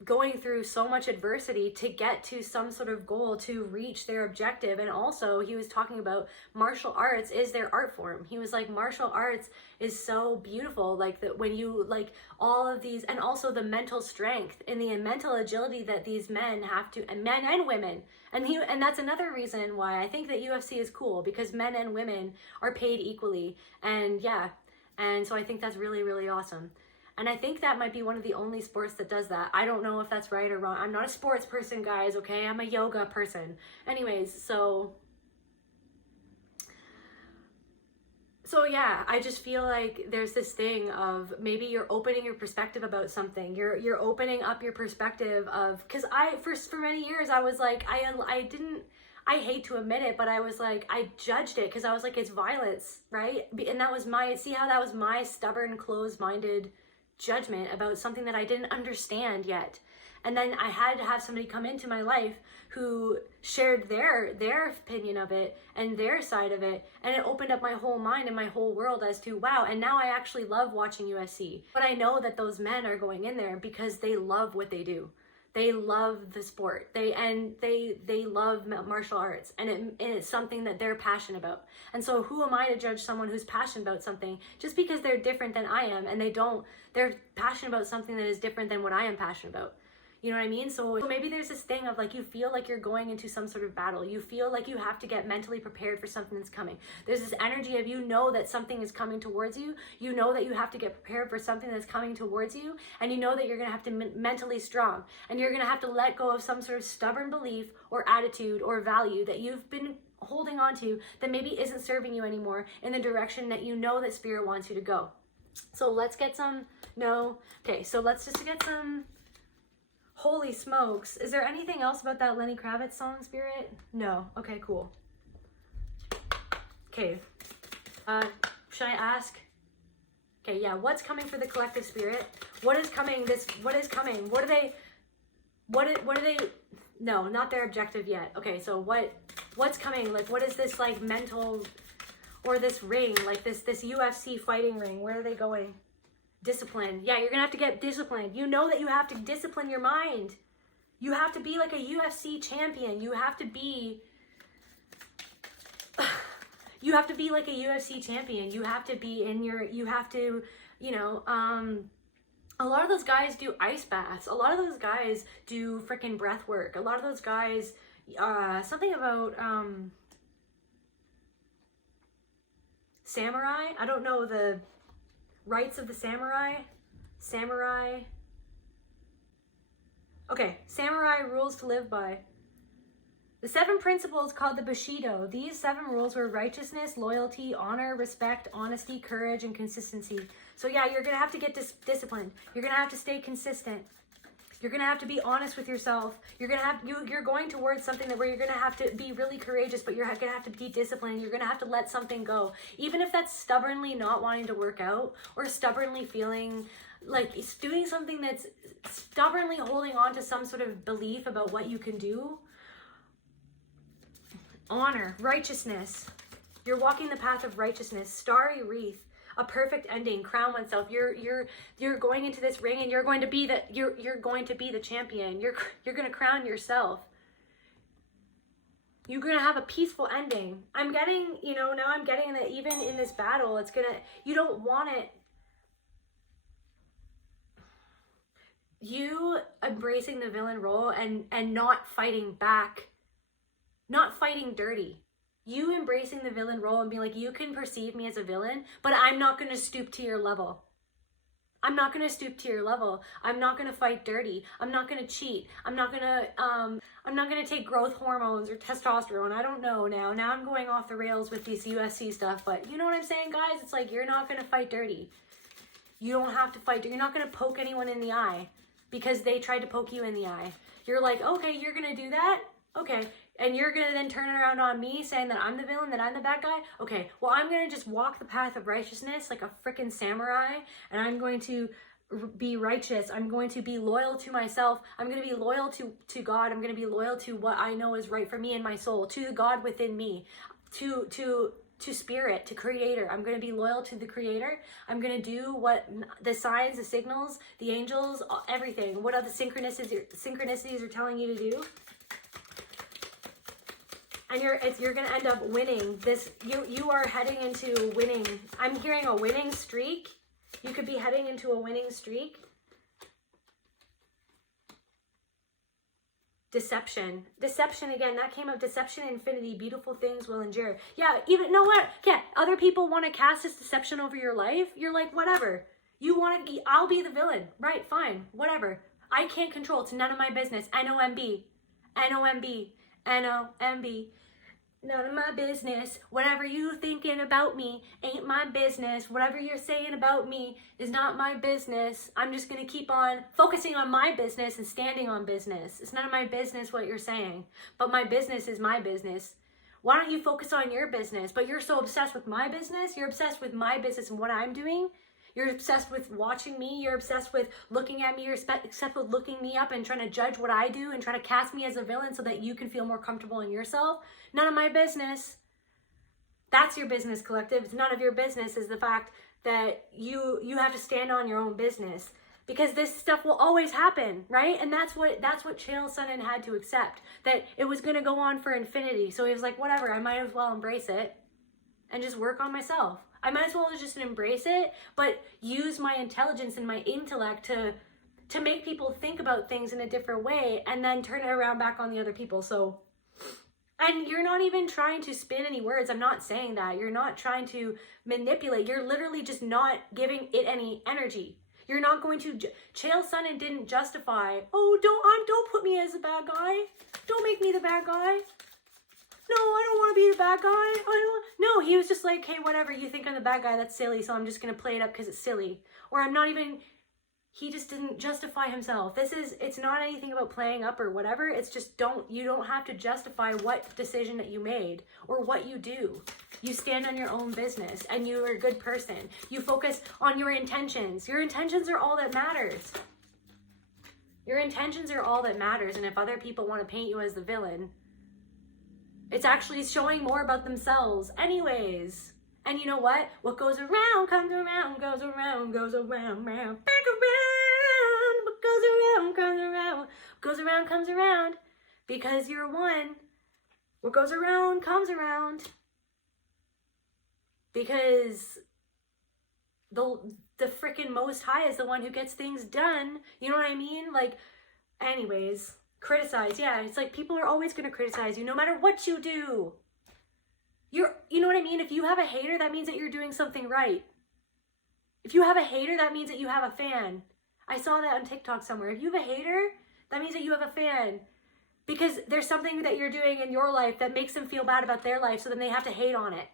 going through so much adversity to get to some sort of goal, to reach their objective. And also he was talking about martial arts is their art form. He was like, martial arts is so beautiful, like that when you like all of these, and also the mental strength and the mental agility that these men have to, and men and women. And that's another reason why I think that UFC is cool, because men and women are paid equally. And yeah, and so I think that's really, really awesome. And I think that might be one of the only sports that does that. I don't know if that's right or wrong. I'm not a sports person, guys, okay? I'm a yoga person. Anyways, so yeah, I just feel like there's this thing of maybe you're opening your perspective about something. You're opening up your perspective of, because for many years I was like, I hate to admit it, but I was like, I judged it because I was like, it's violence, right? And that was my stubborn, closed-minded judgment about something that I didn't understand yet. And then I had to have somebody come into my life who shared their opinion of it and their side of it, and it opened up my whole mind and my whole world as to, wow, and now I actually love watching UFC. But I know that those men are going in there because they love what they do. They love the sport. They love martial arts, and it's something that they're passionate about. And so who am I to judge someone who's passionate about something just because they're different than I am, and they're passionate about something that is different than what I am passionate about. You know what I mean? So maybe there's this thing of like, you feel like you're going into some sort of battle. You feel like you have to get mentally prepared for something that's coming. There's this energy of, that something is coming towards you. You know that you have to get prepared for something that's coming towards you. And you know that you're going to have to mentally strong. And you're going to have to let go of some sort of stubborn belief or attitude or value that you've been holding on to that maybe isn't serving you anymore in the direction that you know that Spirit wants you to go. So let's get some, so let's just get some. Holy smokes. Is there anything else about that Lenny Kravitz song, Spirit? No. Okay, cool. Okay. Should I ask? Okay, yeah. What's coming for the collective spirit? What is coming? What is coming? What are they? No, not their objective yet. Okay, so what's coming? Like, what is this like mental, or this ring, like this UFC fighting ring? Where are they going? Discipline. Yeah, you're gonna have to get disciplined. You know that you have to discipline your mind. You have to be like a UFC champion. You have to be like a UFC champion. You have to be a lot of those guys do ice baths. A lot of those guys do freaking breath work. A lot of those guys, something about samurai. I don't know the rights of the samurai. Okay, samurai rules to live by. The 7 principles called the Bushido. These 7 rules were righteousness, loyalty, honor, respect, honesty, courage, and consistency. So yeah, you're gonna have to get disciplined. You're gonna have to stay consistent. You're gonna have to be honest with yourself. You're going towards something where you're gonna have to be really courageous, but you're gonna have to be disciplined. You're gonna have to let something go, even if that's stubbornly not wanting to work out, or stubbornly feeling like it's doing something that's stubbornly holding on to some sort of belief about what you can do. honor, righteousness. You're walking the path of righteousness, starry wreath, a perfect ending, crown oneself. You're going into this ring and you're going to be the champion. You're going to crown yourself. You're going to have a peaceful ending. I'm getting, now I'm getting that even in this battle, you don't want it. You embracing the villain role and not fighting back, not fighting dirty. You embracing the villain role and being like, you can perceive me as a villain, but I'm not going to stoop to your level. I'm not going to stoop to your level. I'm not going to fight dirty. I'm not going to cheat. I'm not going to take growth hormones or testosterone. I don't know now. Now I'm going off the rails with these UFC stuff, but you know what I'm saying, guys? It's like, you're not going to fight dirty. You don't have to fight. You're not going to poke anyone in the eye because they tried to poke you in the eye. You're like, okay, you're going to do that? Okay. And you're going to then turn it around on me saying that I'm the villain, that I'm the bad guy? Okay, well, I'm going to just walk the path of righteousness like a freaking samurai, and I'm going to be righteous. I'm going to be loyal to myself. I'm going to be loyal to God. I'm going to be loyal to what I know is right for me and my soul, to the God within me, to spirit, to creator. I'm going to be loyal to the creator. I'm going to do what the signs, the signals, the angels, everything, what other synchronicities are telling you to do. And you're going to end up winning this. You are heading into winning. I'm hearing a winning streak. You could be heading into a winning streak. Deception again, that came up. Deception, infinity, beautiful things will endure. Yeah, even, know what? Yeah, other people want to cast this deception over your life. You're like, whatever. You want to, I'll be the villain. Right, fine, whatever. I can't control. It's none of my business. N-O-M-B. N-O-M-B. N-O-M-B. None of my business. Whatever you thinking about me ain't my business. Whatever you're saying about me is not my business. I'm just going to keep on focusing on my business and standing on business. It's none of my business what you're saying, but my business is my business. Why don't you focus on your business? But you're so obsessed with my business. You're obsessed with my business and what I'm doing. You're obsessed with watching me. You're obsessed with looking at me. You're obsessed with looking me up and trying to judge what I do and trying to cast me as a villain so that you can feel more comfortable in yourself. None of my business. That's your business, collective. It's none of your business is the fact that you have to stand on your own business, because this stuff will always happen, right? And that's what Chael Sonnen had to accept, that it was going to go on for infinity. So he was like, whatever, I might as well embrace it and just work on myself. I might as well just embrace it, but use my intelligence and my intellect to make people think about things in a different way and then turn it around back on the other people. So, and you're not even trying to spin any words. I'm not saying that. You're not trying to manipulate. You're literally just not giving it any energy. You're not going to, Chael Sonnen didn't justify, oh, don't put me as a bad guy. Don't make me the bad guy. No, I don't want to be the bad guy. No, he was just like, hey, whatever, you think I'm the bad guy, that's silly, so I'm just going to play it up because it's silly. Or I'm not even, he just didn't justify himself. It's not anything about playing up or whatever. It's just you don't have to justify what decision that you made or what you do. You stand on your own business and you are a good person. You focus on your intentions. Your intentions are all that matters. Your intentions are all that matters. And if other people want to paint you as the villain, it's actually showing more about themselves anyways. And you know what? What goes around comes around, goes around, goes around, round, back around. What goes around comes around, goes around comes around. Because you're one. What goes around comes around. Because the freaking Most High is the one who gets things done. You know what I mean? Like, anyways. Criticize, yeah, it's like people are always going to criticize you no matter what you do. You know what I mean? If you have a hater, that means that you're doing something right. If you have a hater, that means that you have a fan. I saw that on TikTok somewhere. If you have a hater, that means that you have a fan, because there's something that you're doing in your life that makes them feel bad about their life, so then they have to hate on it.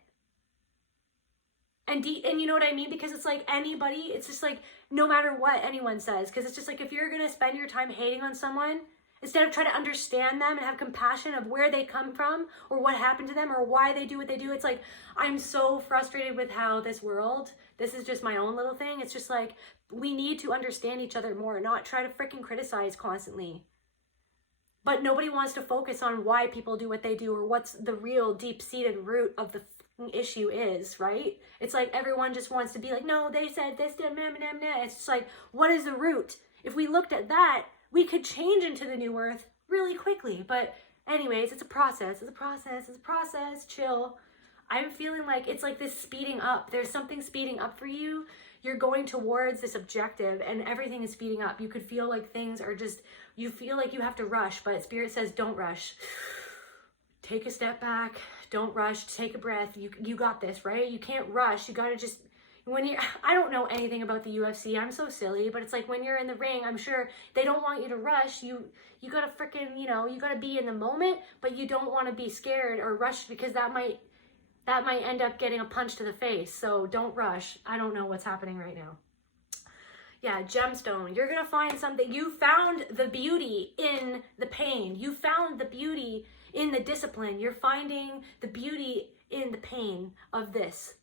And you know what I mean? Because it's like anybody, it's just like no matter what anyone says, because it's just like if you're going to spend your time hating on someone, instead of trying to understand them and have compassion of where they come from or what happened to them or why they do what they do. It's like, I'm so frustrated with how this is just my own little thing. It's just like, we need to understand each other more, not try to freaking criticize constantly. But nobody wants to focus on why people do what they do or what's the real deep-seated root of the issue is, right? It's like everyone just wants to be like, no, they said this, it's just like, what is the root? If we looked at that, we could change into the new earth really quickly. But anyways, it's a process, chill. I'm feeling like it's like this speeding up. There's something speeding up for you. You're going towards this objective and everything is speeding up. You could feel like things are just, you feel like you have to rush, but Spirit says, don't rush. Take a step back. Don't rush. Take a breath. You got this, right? You can't rush. You got to just, when you're, I don't know anything about the UFC. I'm so silly, but it's like when you're in the ring, I'm sure they don't want you to rush. You got to freaking, you know, you got to be in the moment, but you don't want to be scared or rushed because that might end up getting a punch to the face. So don't rush. I don't know what's happening right now. Yeah, gemstone. You're going to find something. You found the beauty in the pain. You found the beauty in the discipline. You're finding the beauty in the pain of this.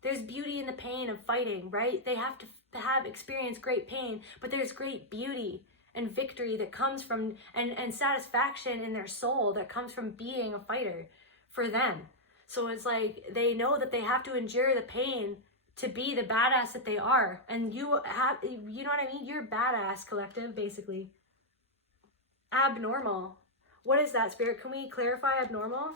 There's beauty in the pain of fighting, right? They have to have experienced great pain, but there's great beauty and victory that comes from, and satisfaction in their soul that comes from being a fighter for them. So it's like they know that they have to endure the pain to be the badass that they are. And you have, you know what I mean? You're badass, collective, basically. Abnormal. What is that, Spirit? Can we clarify abnormal?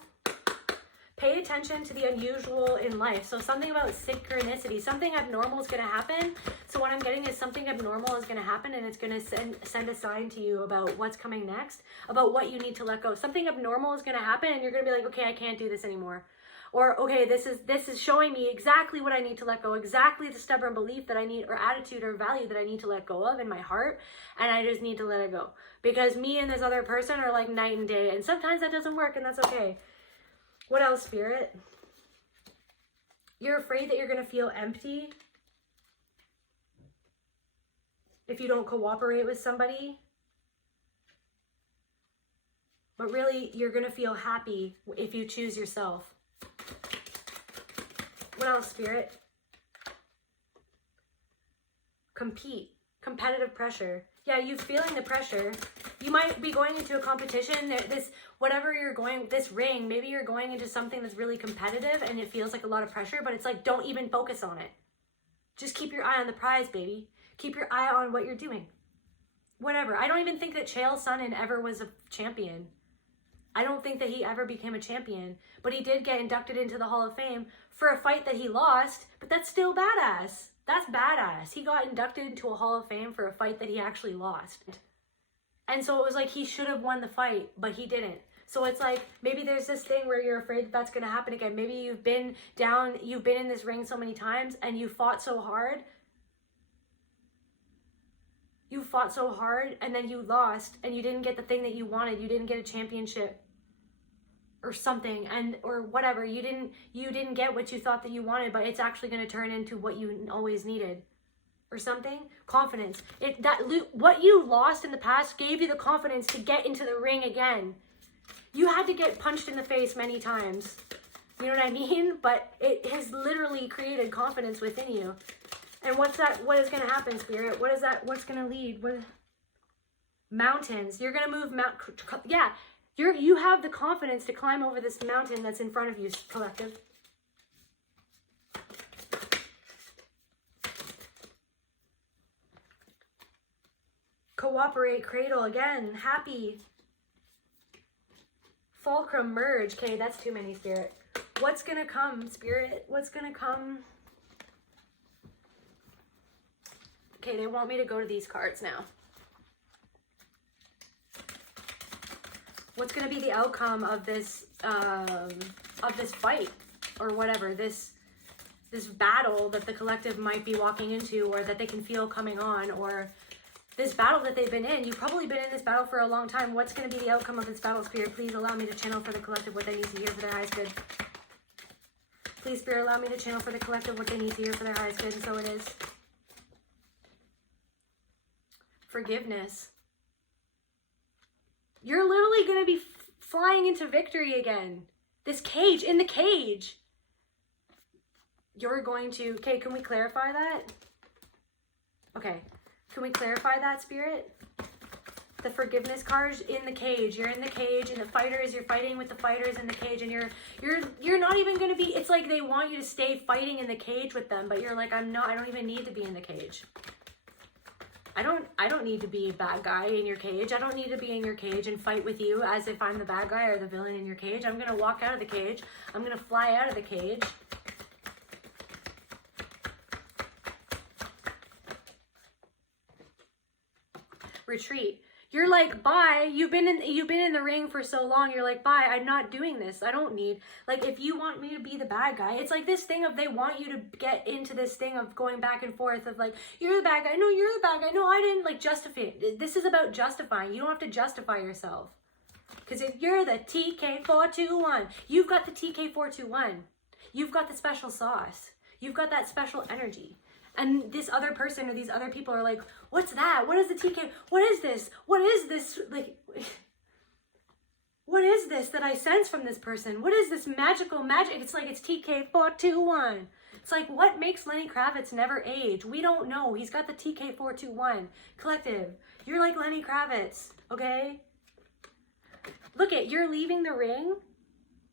Pay attention to the unusual in life. So something about synchronicity. Something abnormal is going to happen. So what I'm getting is something abnormal is going to happen and it's going to send a sign to you about what's coming next, about what you need to let go. Something abnormal is going to happen and you're going to be like, okay, I can't do this anymore. Or, okay, this is showing me exactly what I need to let go, exactly the stubborn belief that I need, or attitude or value that I need to let go of in my heart, and I just need to let it go. Because me and this other person are like night and day, and sometimes that doesn't work, and that's okay. What else, Spirit? You're afraid that you're going to feel empty if you don't cooperate with somebody. But really, you're going to feel happy if you choose yourself. What else, Spirit? Compete. Competitive pressure. Yeah, you're feeling the pressure. You might be going into a competition. This ring, maybe you're going into something that's really competitive and it feels like a lot of pressure, but it's like, don't even focus on it. Just keep your eye on the prize, baby. Keep your eye on what you're doing. Whatever. I don't even think that Chael Sonnen ever was a champion. I don't think that he ever became a champion, but he did get inducted into the Hall of Fame for a fight that he lost, but that's still badass. That's badass. He got inducted into a Hall of Fame for a fight that he actually lost. And so it was like he should have won the fight, but he didn't. So it's like, maybe there's this thing where you're afraid that that's going to happen again. Maybe you've been in this ring so many times and you fought so hard. You fought so hard and then you lost and you didn't get the thing that you wanted. You didn't get a championship or something, or whatever. You didn't get what you thought that you wanted, but it's actually going to turn into what you always needed or something. Confidence. What you lost in the past gave you the confidence to get into the ring again. You had to get punched in the face many times. You know what I mean? But it has literally created confidence within you. And what is going to happen, Spirit? What is that? What's going to lead? Mountains. You're going to move yeah. You have the confidence to climb over this mountain that's in front of you, collective. Cooperate, cradle, again, happy. Fulcrum, merge. Okay, that's too many, Spirit. What's going to come, Spirit? What's going to come? Okay, they want me to go to these cards now. What's going to be the outcome of this fight or whatever, this battle that the collective might be walking into, or that they can feel coming on, or this battle that they've been in? You've probably been in this battle for a long time. What's going to be the outcome of this battle, Spirit? Please allow me to channel for the collective what they need to hear for their highest good. Please, Spirit, allow me to channel for the collective what they need to hear for their highest good, and so it is. Forgiveness. You're literally going to be flying into victory again. This cage, in the cage. You're going to, okay, can we clarify that? Okay, can we clarify that, Spirit? the forgiveness card in the cage. You're in the cage, and the fighters, you're fighting with the fighters in the cage, and you're not even going to be, it's like they want you to stay fighting in the cage with them, but you're like, I don't even need to be in the cage. I don't need to be a bad guy in your cage. I don't need to be in your cage and fight with you as if I'm the bad guy or the villain in your cage. I'm going to walk out of the cage. I'm going to fly out of the cage. Retreat. You're like, bye. You've been in the ring for so long. You're like, bye. I'm not doing this. I don't need, like, if you want me to be the bad guy, it's like this thing of they want you to get into this thing of going back and forth of like, you're the bad guy. No, you're the bad guy. No, I didn't, like, justify it. This is about justifying. You don't have to justify yourself. Because if you're the TK421, you've got the TK421. You've got the special sauce. You've got that special energy. And this other person or these other people are like, what's that? What is the TK? What is this? What is this? Like, what is this that I sense from this person? What is this magical magic? It's like it's TK421. It's like, what makes Lenny Kravitz never age? We don't know. He's got the TK421. Collective, you're like Lenny Kravitz, okay? Look at, you're leaving the ring.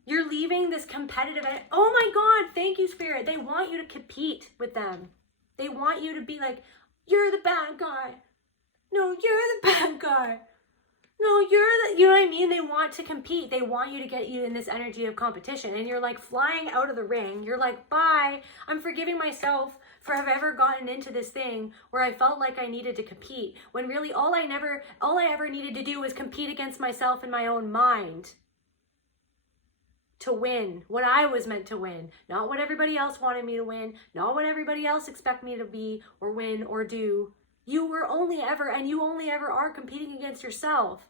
You're leaving this competitive, oh my God, thank you, Spirit. They want you to compete with them. They want you to be like, you're the bad guy. No, you're the bad guy. No, you're the, you know what I mean? They want to compete. They want you to get you in this energy of competition. And you're like flying out of the ring. You're like, bye. I'm forgiving myself for have ever gotten into this thing where I felt like I needed to compete. When really all I ever needed to do was compete against myself in my own mind. To win what I was meant to win, not what everybody else wanted me to win, not what everybody else expect me to be or win or do. You were only ever, and you only ever are competing against yourself.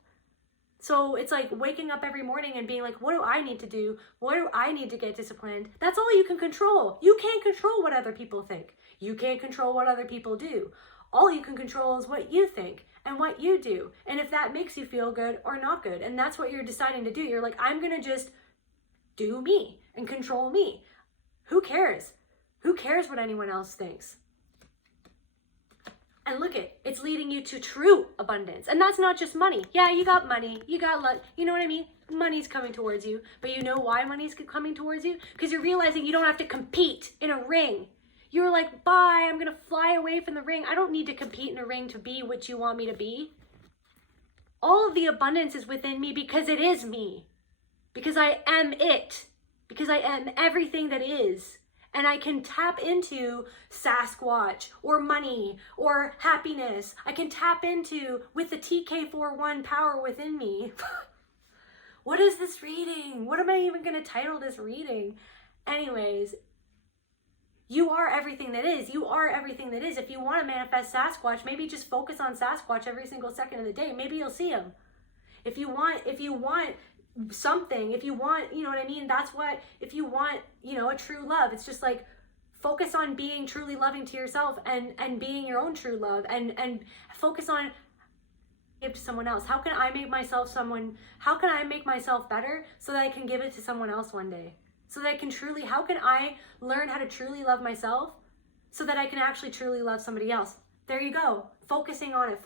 So it's like waking up every morning and being like, what do I need to do? What do I need to get disciplined? That's all you can control. You can't control what other people think. You can't control what other people do. All you can control is what you think and what you do. And if that makes you feel good or not good, and that's what you're deciding to do. You're like, I'm going to just do me and control me. Who cares? Who cares what anyone else thinks? And look it's leading you to true abundance. And that's not just money. Yeah, you got money, you got luck, you know what I mean? Money's coming towards you. But you know why money's coming towards you? Because you're realizing you don't have to compete in a ring. You're like, bye, I'm gonna fly away from the ring. I don't need to compete in a ring to be what you want me to be. All of the abundance is within me because it is me. Because I am it. Because I am everything that is. And I can tap into Sasquatch or money or happiness. I can tap into with the TK41 power within me. What is this reading? What am I even going to title this reading? Anyways, you are everything that is. You are everything that is. If you want to manifest Sasquatch, maybe just focus on Sasquatch every single second of the day. Maybe you'll see him. If you want something, if you want, you know what I mean? That's what, if you want, you know, a true love, it's just like focus on being truly loving to yourself and being your own true love and focus on give to someone else. How can I make myself better so that I can give it to someone else one day? So that I can truly, how can I learn how to truly love myself so that I can actually truly love somebody else? There you go. Focusing on it,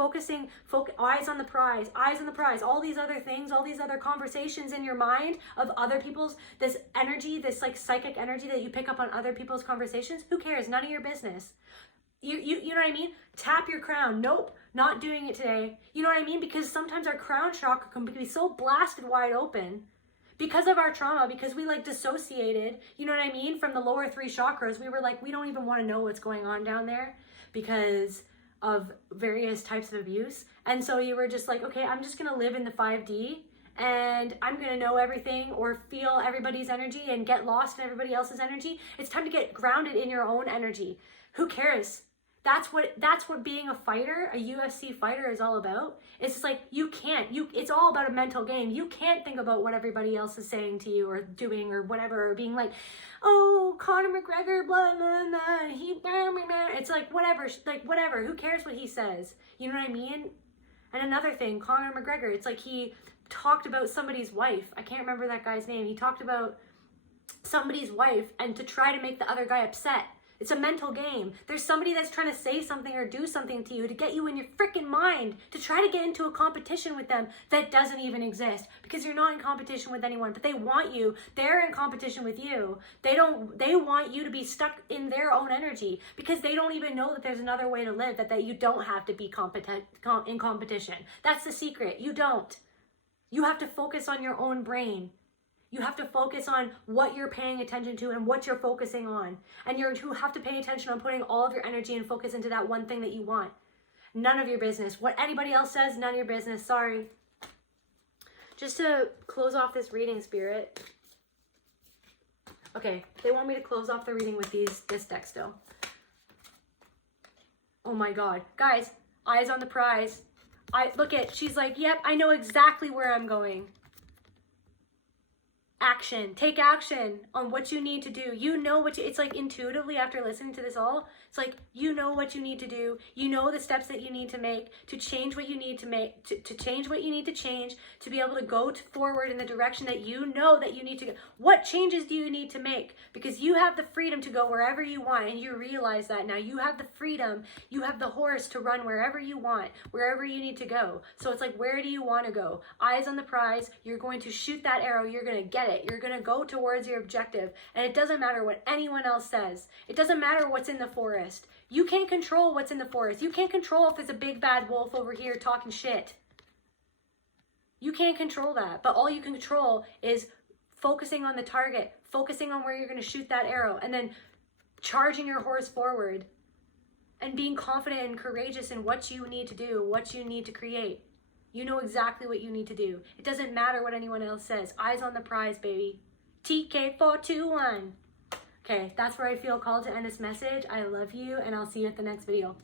eyes on the prize, all these other things, all these other conversations in your mind of other people's, this energy, this like psychic energy that you pick up on other people's conversations. Who cares? None of your business. You know what I mean? Tap your crown. Nope, not doing it today. You know what I mean? Because sometimes our crown chakra can be so blasted wide open because of our trauma, because we like dissociated, you know what I mean? From the lower three chakras, we were like, we don't even want to know what's going on down there because of various types of abuse. And so you were just like, okay, I'm just going to live in the 5D and I'm going to know everything or feel everybody's energy and get lost in everybody else's energy. It's time to get grounded in your own energy. Who cares? That's what being a fighter, a UFC fighter is all about. It's just like, it's all about a mental game. You can't think about what everybody else is saying to you or doing or whatever, or being like, oh, Conor McGregor, blah, blah, blah, it's like, whatever, who cares what he says? You know what I mean? And another thing, Conor McGregor, it's like he talked about somebody's wife. I can't remember that guy's name. He talked about somebody's wife and to try to make the other guy upset It's a mental game. There's somebody that's trying to say something or do something to you to get you in your freaking mind to try to get into a competition with them that doesn't even exist, because you're not in competition with anyone, but they want you. They're in competition with you. They want you to be stuck in their own energy, because they don't even know that there's another way to live, that you don't have to be in competition. That's the secret. You don't. You have to focus on your own brain. You have to focus on what you're paying attention to and what you're focusing on. And you have to pay attention on putting all of your energy and focus into that one thing that you want. None of your business. What anybody else says, none of your business. Sorry. Just to close off this reading, Spirit. Okay, they want me to close off the reading with this deck still. Oh my God. Guys, eyes on the prize. She's like, yep, I know exactly where I'm going. Action. Take action on what you need to do. You know what it's like intuitively after listening to this all. It's like, you know what you need to do. You know the steps that you need to make to change what you need to make, to change what you need to change, to be able to go forward in the direction that you know that you need to go. What changes do you need to make? Because you have the freedom to go wherever you want, and you realize that now. You have the freedom, you have the horse to run wherever you want, wherever you need to go. So it's like, where do you want to go? Eyes on the prize. You're going to shoot that arrow. You're going to get it. You're going to go towards your objective. And it doesn't matter what anyone else says. It doesn't matter what's in the forest. You can't control what's in the forest. You can't control if there's a big bad wolf over here talking shit. You can't control that. But all you can control is focusing on the target, focusing on where you're going to shoot that arrow, and then charging your horse forward and being confident and courageous in what you need to do, what you need to create. You know exactly what you need to do. It doesn't matter what anyone else says. Eyes on the prize, baby. TK421. Okay, that's where I feel called to end this message. I love you, and I'll see you at the next video.